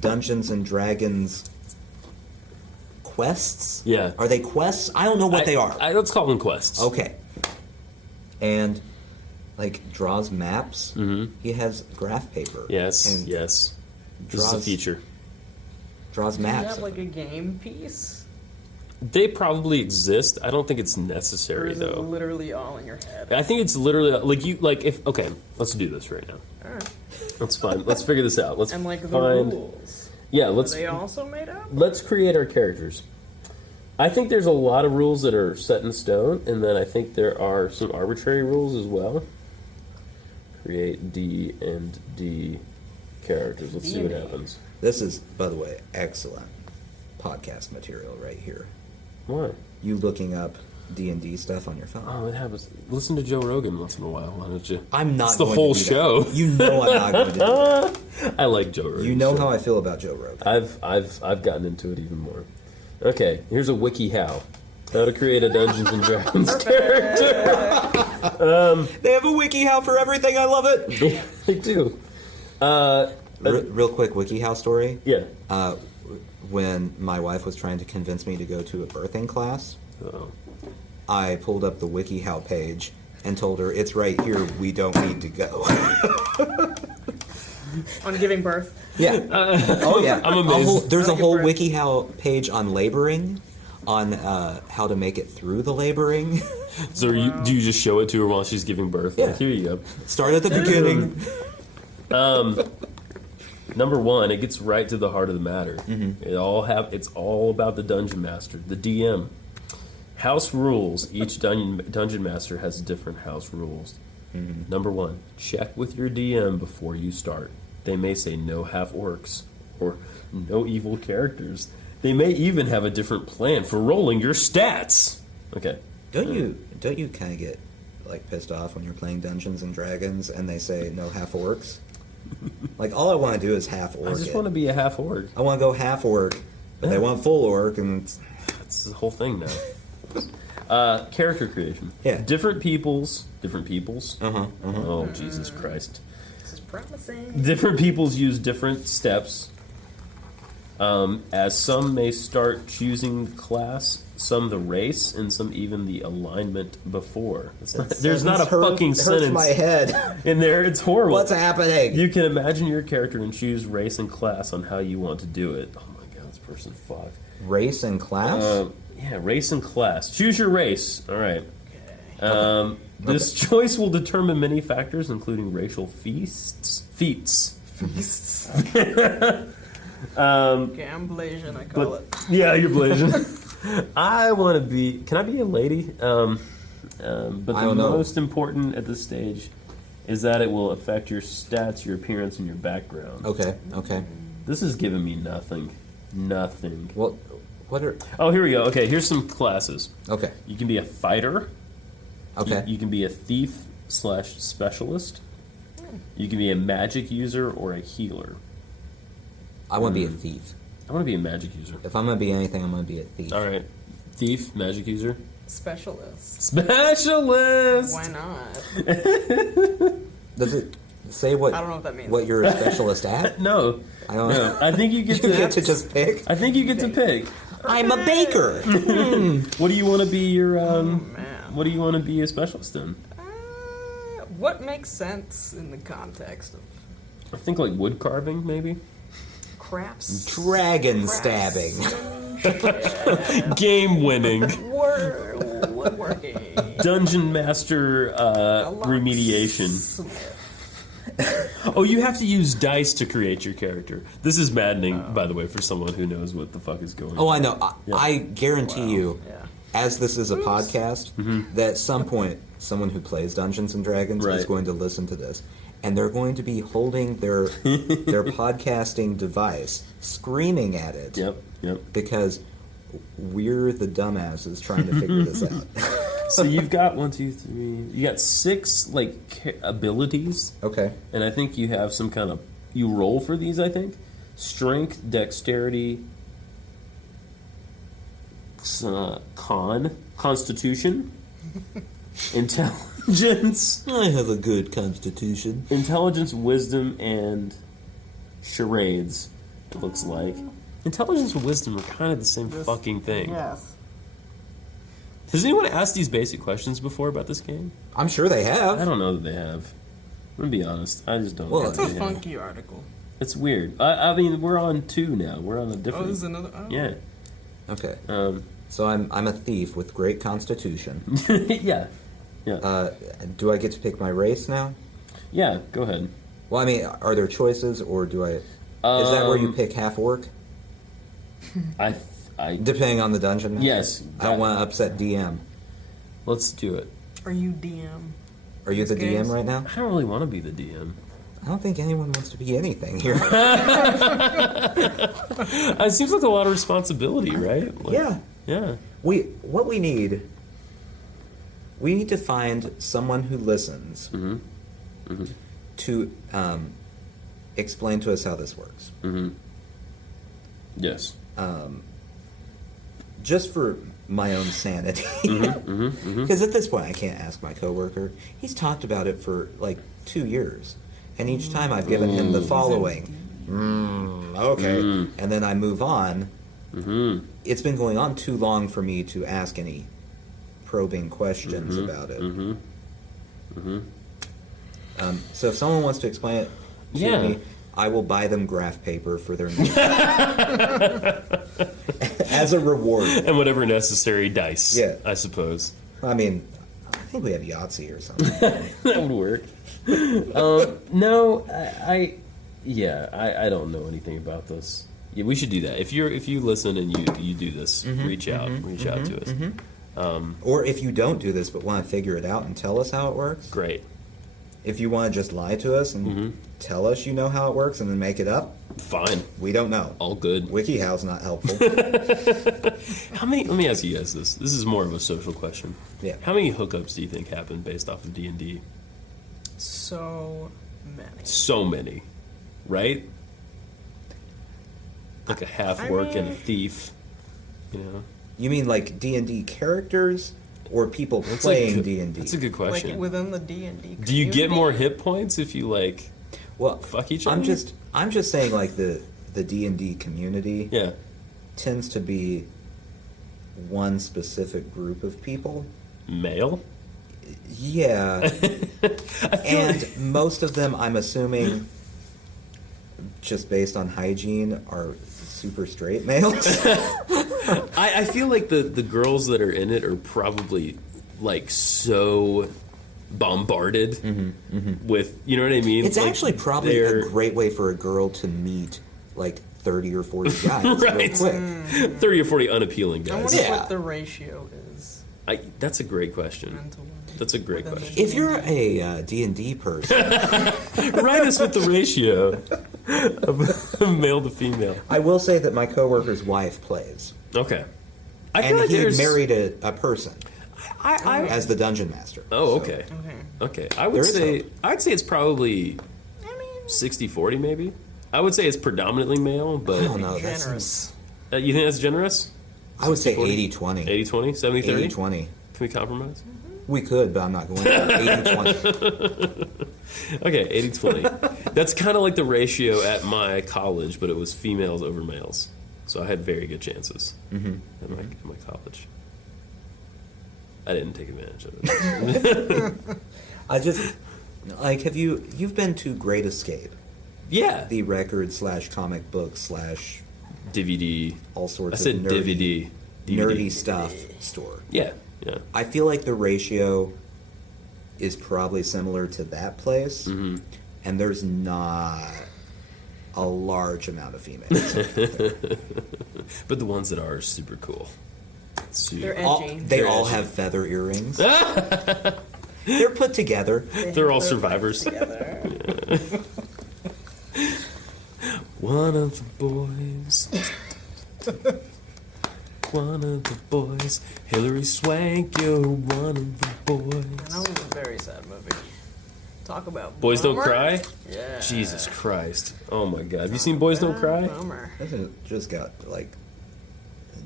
Dungeons and Dragons quests. Yeah. Are they quests? I don't know what they are. Let's call them quests. Okay. And like draws maps. Mm-hmm. He has graph paper. Yes. And Yes. This is a feature. Draws Do you maps. have like a game piece? They probably exist. I don't think it's Or necessary is it though. literally all in your head? I think it's literally if okay, let's do this right now. Alright. That's fine. Let's figure this out. Let's And like the find. rules. Yeah, Are let's they also made up? let's create our characters. I think there's a lot of rules that are set in stone, and then I think there are some arbitrary rules as well. Create D and D characters. Let's see what D&D. happens. This is, by the way, excellent podcast material right here. Why? You looking up D&D stuff on your phone. Oh, it happens. Listen to Joe Rogan once in a while. Why don't you? I'm not. It's the going whole to do show. That. You know I'm not going to do that. I like Joe Rogan. You know how I feel about Joe Rogan. I've gotten into it even more. Okay, here's a wiki how to create a Dungeons and Dragons character. They have a WikiHow for everything. I love it. They do. Real quick WikiHow story. Yeah. When my wife was trying to convince me to go to a birthing class, I pulled up the WikiHow page and told her it's right here. We don't need to go. On giving birth? Yeah. Oh yeah. I'm amazed. There's a I'll whole give birth. WikiHow page on laboring, on how to make it through the laboring. So do you just show it to her while she's giving birth? Yeah. Like, here you go. Start at the beginning. Number one, it gets right to the heart of the matter. Mm-hmm. It's all about the dungeon master, the DM. House rules. Each dungeon master has different house rules. Mm-hmm. Number one, check with your DM before you start. They may say no half orcs or no evil characters. They may even have a different plan for rolling your stats. Okay. Don't you kind of get like pissed off when you're playing Dungeons and Dragons and they say no half orcs? Like all I want to do is half orc. I just want to be a half orc. I want to go half orc, but they want full orc, and That's the whole thing now. Character creation. Yeah. Different peoples. uh-huh. Oh, Jesus Christ. This is promising. Different peoples use different steps. As some may start choosing class, some the race, and some even the alignment before. There's not a fucking hurts sentence my head. in there. It's horrible. What's happening? You can imagine your character and choose race and class on how you want to do it. Oh my god, this person fuck. Race and class? Yeah, race and class. Choose your race. All right. This choice will determine many factors, including racial feats. Okay, I'm Blasian, I call it. Yeah, you're Blasian. I want to be. Can I be a lady? But the don't know. most important at this stage is that it will affect your stats, your appearance, and your background. Okay. This is giving me nothing. Nothing. Well, what are... Oh, here we go. Okay, here's some classes. Okay. You can be a fighter. Okay. You can be a thief/specialist. You can be a magic user or a healer. I want to be a thief. I want to be a magic user. If I'm going to be anything, I'm going to be a thief. All right. Thief, magic user. Specialist. Specialist! Why not? Does it say what I don't know what that means. what you're a specialist at? No. I don't know. I think you get You to... get to just pick? I think you get to pick. I'm a baker. What do you want to be your... Man. What do you want to be a specialist in? What makes sense in the context of I think like wood carving, maybe? crafts? Dragon stabbing. Game winning. Woodworking. Dungeon master remediation. Oh, you have to use dice to create your character. This is maddening, by the way, for someone who knows what the fuck is going on. Oh, I know. I guarantee you, Yeah. as this is a podcast, that at some point, someone who plays Dungeons and Dragons is Right. going to listen to this, and they're going to be holding their podcasting device, screaming at it, Yep. because we're the dumbasses trying to figure this out. So you've got 1, 2, 3. You got 6 abilities, Okay. and I think you have some kind of you roll for these. I think strength, dexterity, constitution, intelligence. I have a good constitution. Intelligence, wisdom, and charades. It looks like intelligence and wisdom are kind of the same fucking thing. Yes. Has anyone asked these basic questions before about this game? I'm sure they have. I don't know that they have. I'm gonna be honest. I just don't. Well, know It's that a they have. funky article. It's weird. I mean, we're on 2 now. We're on a different. Oh, this is another. Oh. Yeah. Okay. Um, So I'm a thief with great constitution. yeah. Do I get to pick my race now? Yeah. Go ahead. Well, I mean, are there choices, or do I? Is that where you pick half orc? I. Depending on the dungeon master? Yes. I don't want to upset DM. Let's do it. Are you DM? Are you the Games? DM right now? I don't really want to be the DM. I don't think anyone wants to be anything here. It seems like a lot of responsibility, right? Like, Yeah. Yeah. What we need to find someone who listens to explain to us how this works. Yes. Just for my own sanity. Because at this point I can't ask my coworker. He's talked about it for like 2 years. And each time I've given him the following. Okay. And then I move on. It's been going on too long for me to ask any probing questions about it. So if someone wants to explain it to Yeah. me, I will buy them graph paper for their name. As a reward. And whatever necessary dice. Yeah. I suppose. I mean, I think we have Yahtzee or something. That would work. No, I don't know anything about this. Yeah, we should do that. If you listen and you do this, reach out to us. Or if you don't do this but want to figure it out and tell us how it works. Great. If you want to just lie to us and tell us you know how it works and then make it up, Fine. we don't know. All good. WikiHow's not helpful. How many? Let me ask you guys this. This is more of a social question. Yeah. How many hookups do you think happen based off of D&D? So many. So many, right? Like a half I orc and a mean- thief. You know. You mean like D&D characters or people That's playing a D&D? That's a good question. Like within the D&D. Do you get community? more hit points if you like Well, fuck each other? I'm just saying like the D&D community Yeah. tends to be one specific group of people. Male? Yeah. I feel And like, most of them, I'm assuming, just based on hygiene, are super straight males. I feel like the girls that are in it are probably like so bombarded with, you know what I mean? It's Like, actually probably they're- a great way for a girl to meet like 30 or 40 guys real Right. quick. 30 or 40 unappealing I guys. wonder Yeah. what the ratio is. That's a great question. Mental. That's a great Within the question. If you're a D&D person, Write us with the ratio of male to female. I will say that my coworker's wife plays. Okay. I feel And like he there's married a person I as the dungeon master. Oh, So- okay. Okay. Okay. I would There is say hope. I'd say it's probably I mean, 60-40 maybe. I would say it's predominantly male, but Oh, no, that's- generous. You think that's generous? I would say 60-40? 80-20. 80-20? 70-30? 80-20. Can we compromise? We could, but I'm not going to. 80-20. Okay, 80-20. That's kind of like the ratio at my college, but it was females over males. So I had very good chances at my college. I didn't take advantage of it. I just, like, you've been to Great Escape, Yeah. the record / comic book / DVD. all I sorts said of nerdy DVD. stuff store. Yeah, yeah. I feel like the ratio is probably similar to that place, and there's not a large amount of females. But the ones that are super cool. They're edgy. They all have feather earrings. They're put together. They're all survivors. Together. One of the boys. one of the boys. Hilary Swank, you're one of the boys. And that was a very sad movie. Talk about Boys Don't bummer. Cry? Yeah. Jesus Christ. Oh my God. Have you seen Boys Don't Cry? Bummer. This has just got like.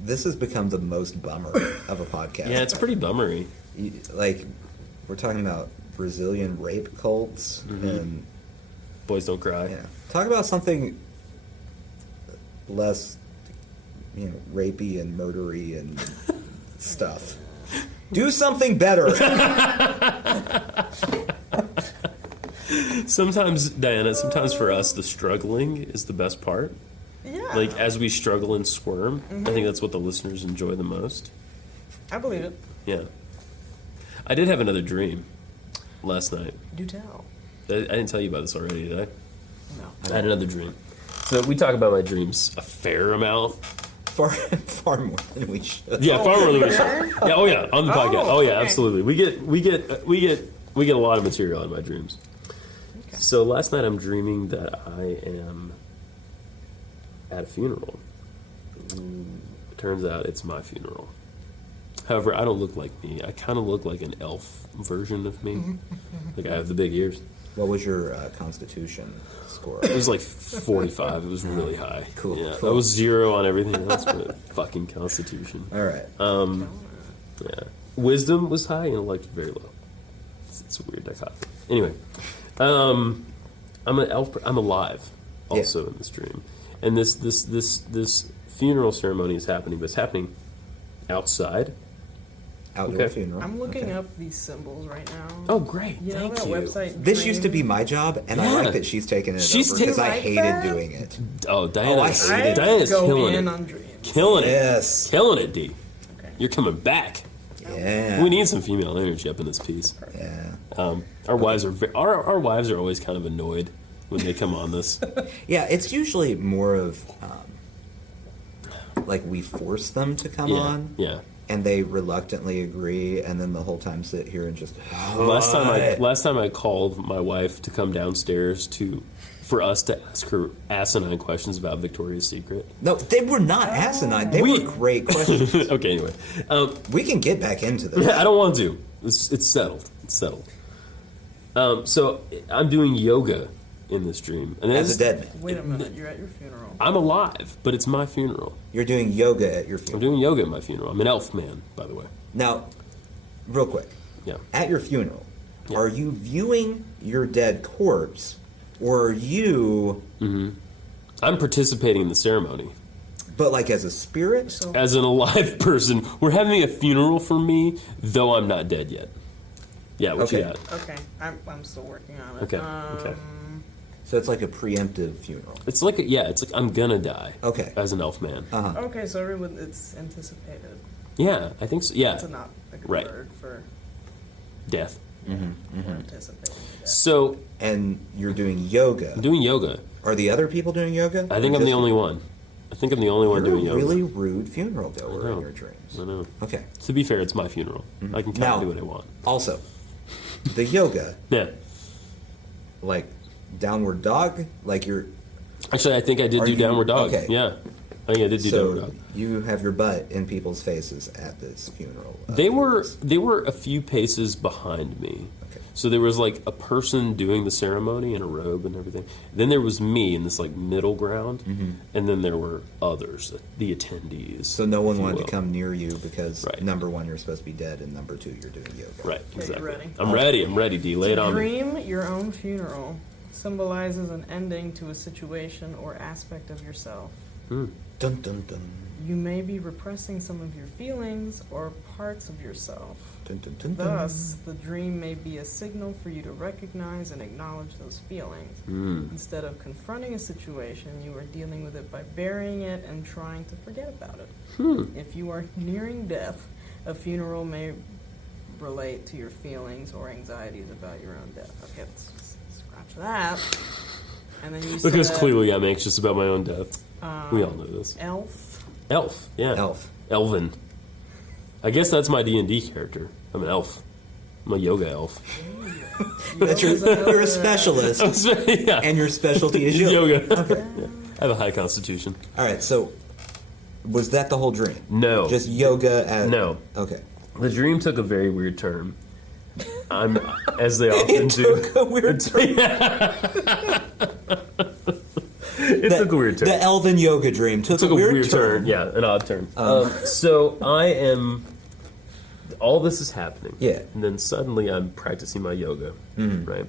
This has become the most bummer of a podcast. Yeah, it's pretty bummery. Like, we're talking about Brazilian rape cults and Boys Don't Cry. yeah. Talk about something less, rapey and murdery and stuff. Do something better. Sometimes, Diana, sometimes for us, the struggling is the best part. Yeah. Like, as we struggle and squirm, I think that's what the listeners enjoy the most. I believe it. Yeah. I did have another dream last night. Do tell. I didn't tell you about this already, did I? No. I had another dream. So we talk about my dreams a fair amount. Far more than we should. Yeah, far more than we should. Yeah, oh yeah, on the podcast. Oh yeah, okay. absolutely. We get a lot of material in my dreams. Okay. So last night I'm dreaming that I am at a funeral. It turns out it's my funeral. However, I don't look like me. I kind of look like an elf version of me. Like I have the big ears. What was your constitution score? It was like 45. It was really high. Cool, Yeah, cool. I was 0 on everything else but fucking constitution. All right. Yeah. Wisdom was high, intellect very low. It's a weird dichotomy. Anyway, I'm an elf. I'm alive also in this dream, and this funeral ceremony is happening, but it's happening outside. Outdoor okay. funeral. I'm looking Okay. up these symbols right now. Oh, great! You know Thank that you. website? This used to be my job, and I Yeah. like that she's taking it She's over because I like hated that? doing it. Oh, Diana! I hate it. Diana's go killing in it. on dreams. Killing it. Yes. Killing it, D. Okay. You're coming back. Yeah. We need some female energy up in this piece. Yeah. Our wives are our wives are always kind of annoyed when they come on this. Yeah, it's usually more of like we force them to come on, Yeah. and they reluctantly agree, and then the whole time sit here and just. Last time I called my wife to come downstairs for us to ask her asinine questions about Victoria's Secret. No, they were not asinine. They were great questions. Okay, anyway, We can get back into this. I don't want to. It's settled. It's settled. So I'm doing yoga in this dream, and As a dead man, Wait a minute, you're at your funeral. I'm alive, but it's my funeral. you're doing yoga at your I'm funeral. doing yoga at my funeral. I'm an elf man, by the way. Now, real quick, Yeah. at your funeral, Yeah. are you viewing your dead corpse, or are you, I'm participating in the ceremony. but like as a spirit? So As an alive person, we're having a funeral for me, though I'm not dead yet. Yeah, what you Okay. got? okay, I'm still working on it. Okay, okay. So it's like a preemptive funeral. It's like I'm gonna die. Okay. As an elf man. Okay, so everyone, it's anticipated. Yeah, I think so. Yeah. That's not a good Right. word for Death. anticipating. Yeah. So And you're doing yoga. I'm doing yoga. Are the other people doing yoga? I think Or I'm the just- only one. I think I'm the only one You're doing a yoga. really rude funeral goer I know. in your dreams. I know. Okay. To be fair, it's my funeral. I can kind Now- of do what I want. Also, the yoga, Yeah. like downward dog, like you're. Actually, I think I did Are do you- downward dog. okay. Yeah. I think I did do downward So dog. you have your butt in people's faces at this funeral. They were a few paces behind me. Okay. So there was like a person doing the ceremony in a robe and everything. Then there was me in this like middle ground, and then there were others, the attendees. So no one if you wanted to will. come near you because Right. number one, you're supposed to be dead, and number two, you're doing yoga. Right, Okay, exactly. you ready? I'm ready. I'm ready. D, lay it on me. Dream your own funeral symbolizes an ending to a situation or aspect of yourself. Dun dun dun. You may be repressing some of your feelings or parts of yourself. Dun dun dun dun. Thus, the dream may be a signal for you to recognize and acknowledge those feelings. Instead of confronting a situation, you are dealing with it by burying it and trying to forget about it. If you are nearing death, a funeral may relate to your feelings or anxieties about your own death. Okay, let's scratch that. And then you Because said, clearly I'm anxious about my own death. We all know this. elf. Elf, yeah. Elf. Elven. I guess that's my D&D character. I'm an elf. I'm a yoga elf. That's you're a specialist, yeah. and your specialty is yoga. yoga. Yeah. I have a high constitution. All right, so Was that the whole dream? No. Just yoga at... No. Okay. The dream took a very weird turn. I'm, as they often do. Took a weird turn. It took a weird turn. The elven yoga dream took a weird turn. Yeah, an odd turn. So I am. All this is happening. Yeah. And then suddenly I'm practicing my yoga, right?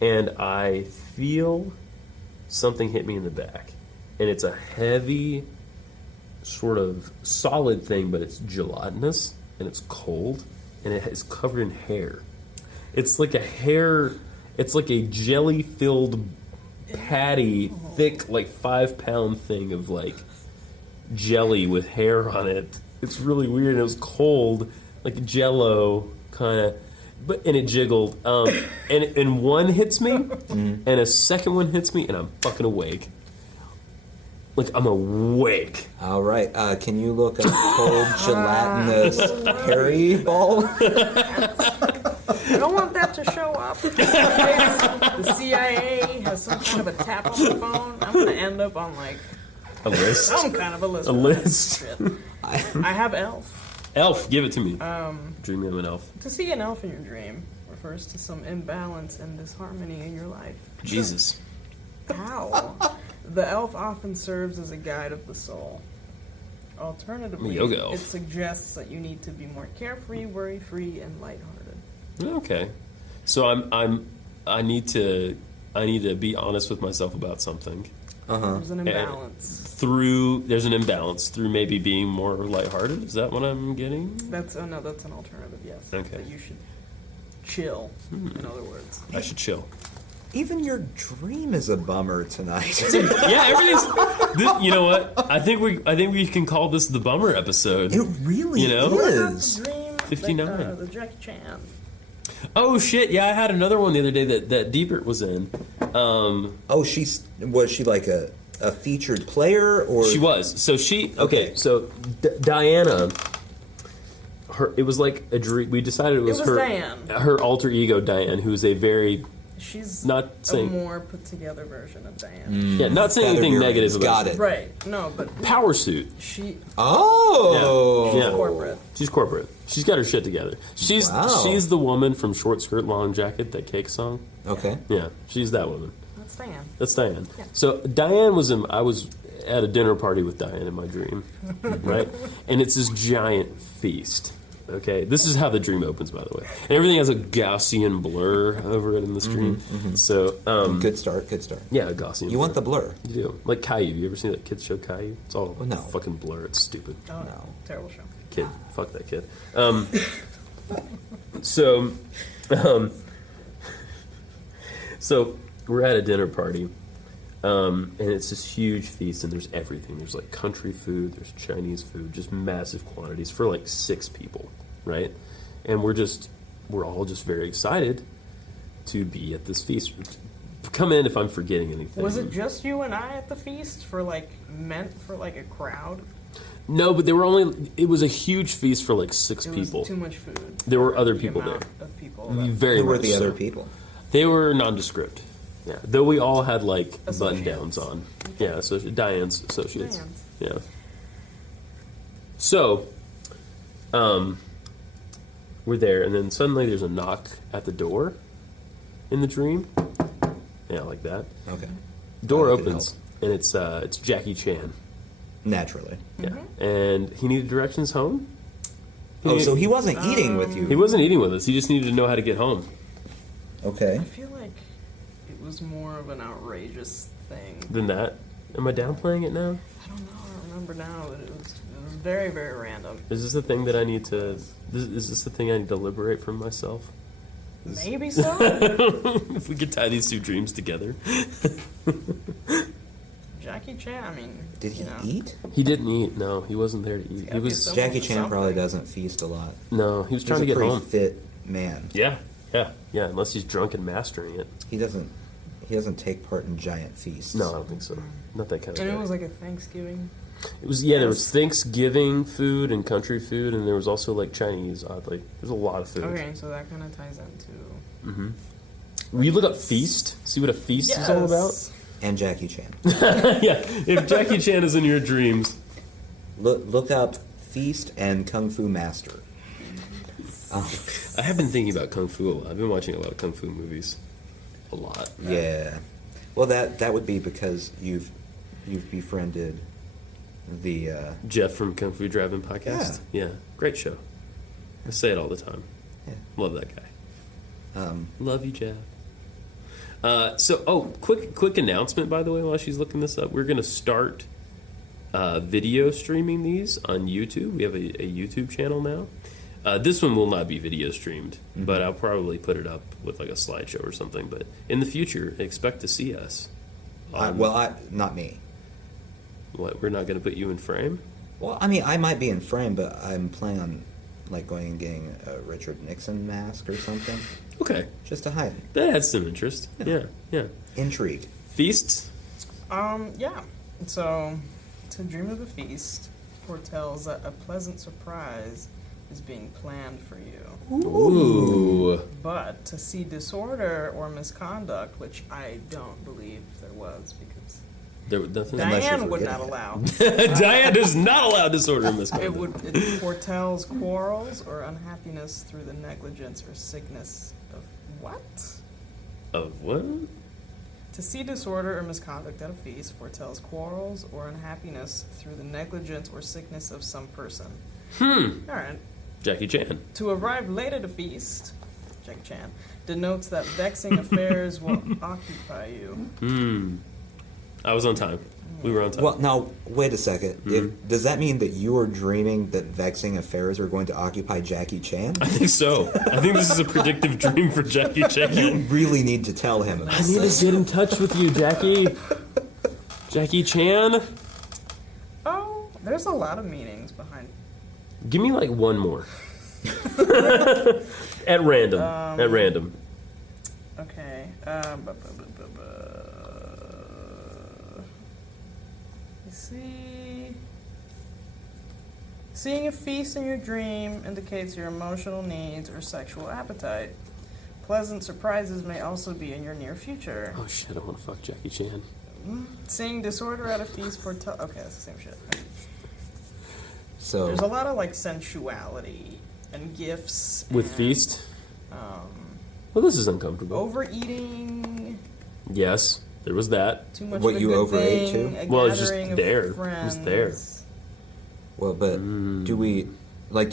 And I feel something hit me in the back, and it's a heavy, sort of solid thing, but it's gelatinous and it's cold, and it is covered in hair. It's like a hair. It's like a jelly-filled patty, thick, like 5-pound thing of like jelly with hair on it. It's really weird. It was cold, like Jello kind of, and it jiggled. And one hits me, and a second one hits me, and I'm fucking awake. Like I'm awake. All right. Can you look up cold gelatinous hairy ball? I don't want that to show up. In case the CIA has some kind of a tap on the phone, I'm going to end up on, like, A list. some kind of a list. A list. Shit. I have elf. Elf, give it to me. Dreaming of an elf. To see an elf in your dream refers to some imbalance and disharmony in your life. Jesus. How? The elf often serves as a guide of the soul. Alternatively, yoga elf. it suggests that you need to be more carefree, worry-free, and lighthearted. Okay. So I need to be honest with myself about something. There's an imbalance. There's an imbalance through maybe being more lighthearted. Is that what I'm getting? That's an alternative, yes. Okay. That you should chill, in other words. I should chill. Even your dream is a bummer tonight. Yeah, everything's. You know what? I think we can call this the bummer episode. It really is. Dream, 59. The Jackie Chan. Oh shit! Yeah, I had another one the other day that Deebert was in. Oh, was she like a featured player or She was. So she. Okay. So Diana. It was like a dream. We decided it was her. Diane. Her alter ego, Diane, who's a very. She's Not saying- a more put together version of Diane. Yeah, not saying Feather anything earrings, negative about got it. Right. No, but Power suit. she Oh, Yeah. corporate. She's corporate. She's got her shit together. She's the woman from Short Skirt, Long Jacket, that Cake song. Okay. Yeah, she's that woman. That's Diane. That's Diane. Yeah. So Diane I was at a dinner party with Diane in my dream, right? And it's this giant feast. Okay, this is how the dream opens, by the way. And everything has a Gaussian blur over it in this dream. So, Good start. yeah, a Gaussian. You want the blur. blur? You do. Like Caillou. You ever seen that kids show Caillou? It's all No. fucking blur. It's stupid. Oh, no. Terrible show. Kid. Fuck that kid. So we're at a dinner party, and it's this huge feast, and there's everything. There's like country food, there's Chinese food, just massive quantities for like 6 people, right? And we're all just very excited to be at this feast. Come in if I'm forgetting anything. Was it just you and I at the feast meant for a crowd? No, but it was a huge feast for like 6 It people. was too much food. There were other The people amount there. Of people. Very Who were much the other so. people? They were nondescript. Yeah, though we all had like Associates. button downs on. Yeah, Diane's associates. Diane's. Yeah. So, we're there, and then suddenly there's a knock at the door in the dream. Yeah, like that. Okay. Door That could opens, and it's Jackie Chan. Naturally. Yeah, and he needed directions home. Oh, so he wasn't eating with you. He wasn't eating with us. He just needed to know how to get home. Okay. I feel like it was more of an outrageous thing. Than that, am I downplaying it now? I don't know. I remember now that it was very, very random. Is this the thing that I need to? Is this the thing I need to liberate from myself? Maybe so. If we could tie these 2 dreams together. Jackie Chan. I mean, Did he you know, eat? He didn't eat. No, he wasn't there to eat. He gotta be was some- Jackie Chan something. probably doesn't feast a lot. no. He was trying to He's get a pretty home. fit man. Yeah. Unless he's drunk and mastering it. He doesn't take part in giant feasts. No, I don't think so. Not that kind of And guy. it was like a Thanksgiving. It was there was Thanksgiving food and country food, and there was also like Chinese. Oddly, there's a lot of food. Okay, so that kind of ties into. Will you look up feast? See what a feast is all about. And Jackie Chan. Yeah, if Jackie Chan is in your dreams, Look up Feast and Kung Fu Master. I have been thinking about Kung Fu a lot. I've been watching a lot of Kung Fu movies. A lot. Yeah. Well, that would be because you've befriended the Jeff from Kung Fu Drive-In Podcast. Yeah. Great show. I say it all the time. Yeah. Love that guy. Love you, Jeff. Quick announcement, by the way, while she's looking this up. We're going to start video streaming these on YouTube. We have a YouTube channel now. This one will not be video streamed, but I'll probably put it up with like a slideshow or something. But in the future, expect to see us. not me. What? We're not going to put you in frame? Well, I mean, I might be in frame, but I'm planning on like going and getting a Richard Nixon mask or something, Okay. just to hide That adds some interest. Yeah. intrigue. Feasts? Yeah. So, to dream of a feast foretells that a pleasant surprise is being planned for you. Ooh. But to see disorder or misconduct, which I don't believe there was, because There was nothing. Unless you're Diane would not forgetting allow. Diane does not allow disorder in It misconduct. foretells quarrels or unhappiness through the negligence or sickness of what? Of what? To see disorder or misconduct at a feast foretells quarrels or unhappiness through the negligence or sickness of some person. All right. Jackie Chan. To arrive late at a feast, Jackie Chan, denotes that vexing affairs will occupy you. I was on time. We were on time. Well, now wait a second. Does that mean that you are dreaming that vexing affairs are going to occupy Jackie Chan? I think so. I think this is a predictive dream for Jackie You Chan. really need to tell him about I need to get in touch with you, Jackie. Jackie Chan. Oh, there's a lot of meanings behind. Give me like one more. At random. At random. Okay. You see. Seeing a feast in your dream indicates your emotional needs or sexual appetite. Pleasant surprises may also be in your near future. Oh shit, I want to fuck Jackie Chan. Seeing disorder at a feast foretells. Okay, that's the same shit. So There's a lot of like sensuality and gifts. With and, feast? Well, this is uncomfortable. Overeating. Yes, there was that. Too much What, of a you good overate thing, too? a Well, it's just gathering of there. It was friends. there. well, but do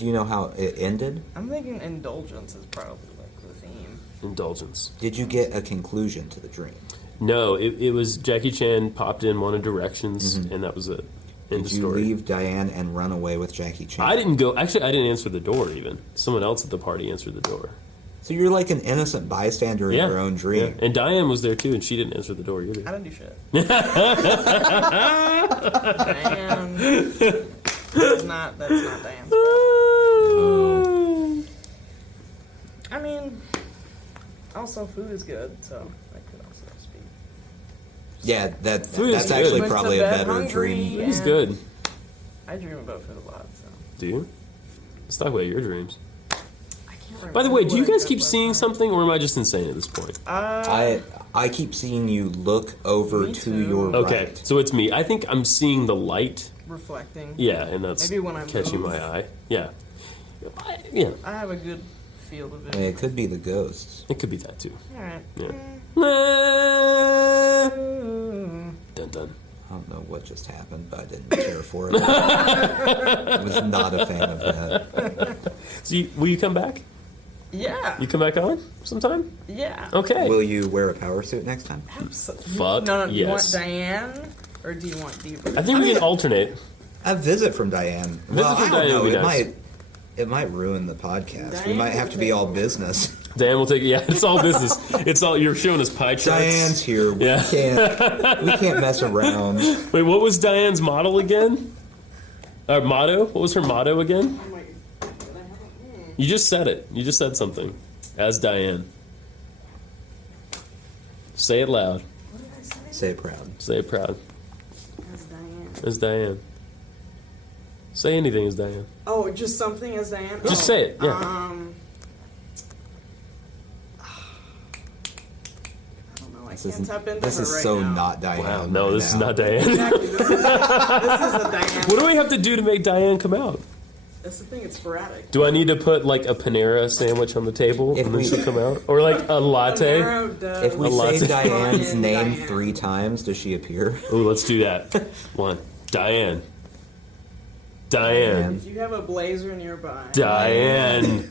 you know how it ended? I'm thinking indulgence is probably like the theme. Indulgence. Did you get a conclusion to the dream? No, it was Jackie Chan popped in, wanted directions, and that was it. End Did of you story. leave Diane and run away with Jackie Chan? I didn't go. Actually, I didn't answer the door even. Someone else at the party answered the door. So you're like an innocent bystander in your own dream. Yeah. And Diane was there too, and she didn't answer the door I either. don't do shit. Diane. That's not Diane's fault. I mean, also food is good, so that could also speak. Yeah, Food is that's good. actually Went to probably a bed better hungry. dream. It's And good. I dream about food a lot, so Do you? Let's talk about your dreams. I can't remember. By the way, do you what I guys did keep last seeing night. something, or am I just insane at this point? I keep seeing you look over Me to too. your Okay, right. so it's me. I think I'm seeing the light. reflecting. Yeah, and that's Maybe when I catching move. my eye. Yeah. Yeah, I have a good field of I vision. mean, it could be the ghosts. it could be that too. All right. Yeah. Dun dun. I don't know what just happened, but I didn't care for it. I was not a fan of that. So will you come back? Yeah. You come back on sometime? Yeah. Okay. Will you wear a power suit next time? Fuck No, do you want yes. Diane or do you want Deebert? I think we can alternate. A visit from Diane. Visit from I don't Diane know. would be It nice. It might ruin the podcast. We Diane might have to be all business. Dan will take it. Yeah, it's all business. It's all you're showing us pie charts. Diane's here. We Yeah. can't mess around. Wait, what was Diane's model again? Motto? What was her motto again? You just said it. You just said something. As Diane. Say it loud. What did I say? Say it proud. Say it proud. As Diane. As Diane. Say anything as Diane. Oh, just something as Diane? Just Oh, say it, yeah. I don't know. I Can't isn't. tap into This her is right so now. not Diane. Wow, no, right this is now. not Diane. Exactly. This is a Diane. What do we have to do to make Diane come out? That's the thing. It's sporadic. Do I need to put like a Panera sandwich on the table If and then we- she'll come out? Or like a latte? Panero does- If we A lot say to- Diane's Diane, name Diane. 3 times, does she appear? Ooh, let's do that. One. Diane. Diane. If you have a blazer nearby. Diane.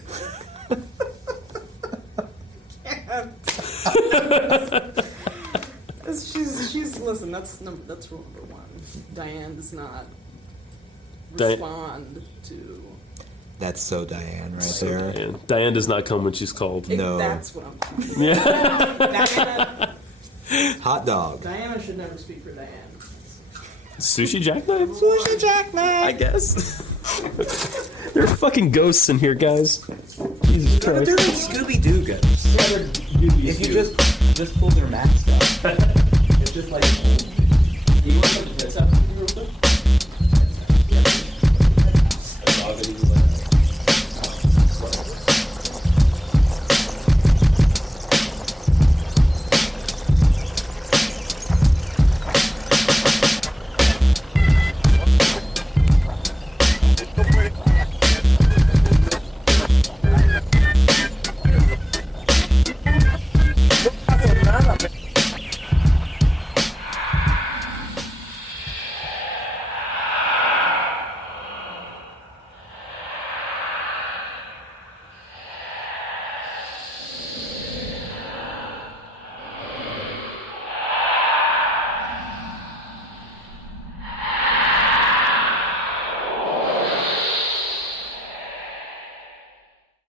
She's listen. That's rule number 1. Diane does not Di- respond to. That's so Diane right So there. Diane. Diane does not come when she's called. No. That's what I'm talking about. Yeah. Hot dog. Diana should never speak for Diane. Sushi jackknife? Sushi jackknife! I guess. There are fucking ghosts in here, guys. Jesus They're Christ. like Scooby-Doo ghosts. If you just pull their masks up, it's just like... You want to put this up?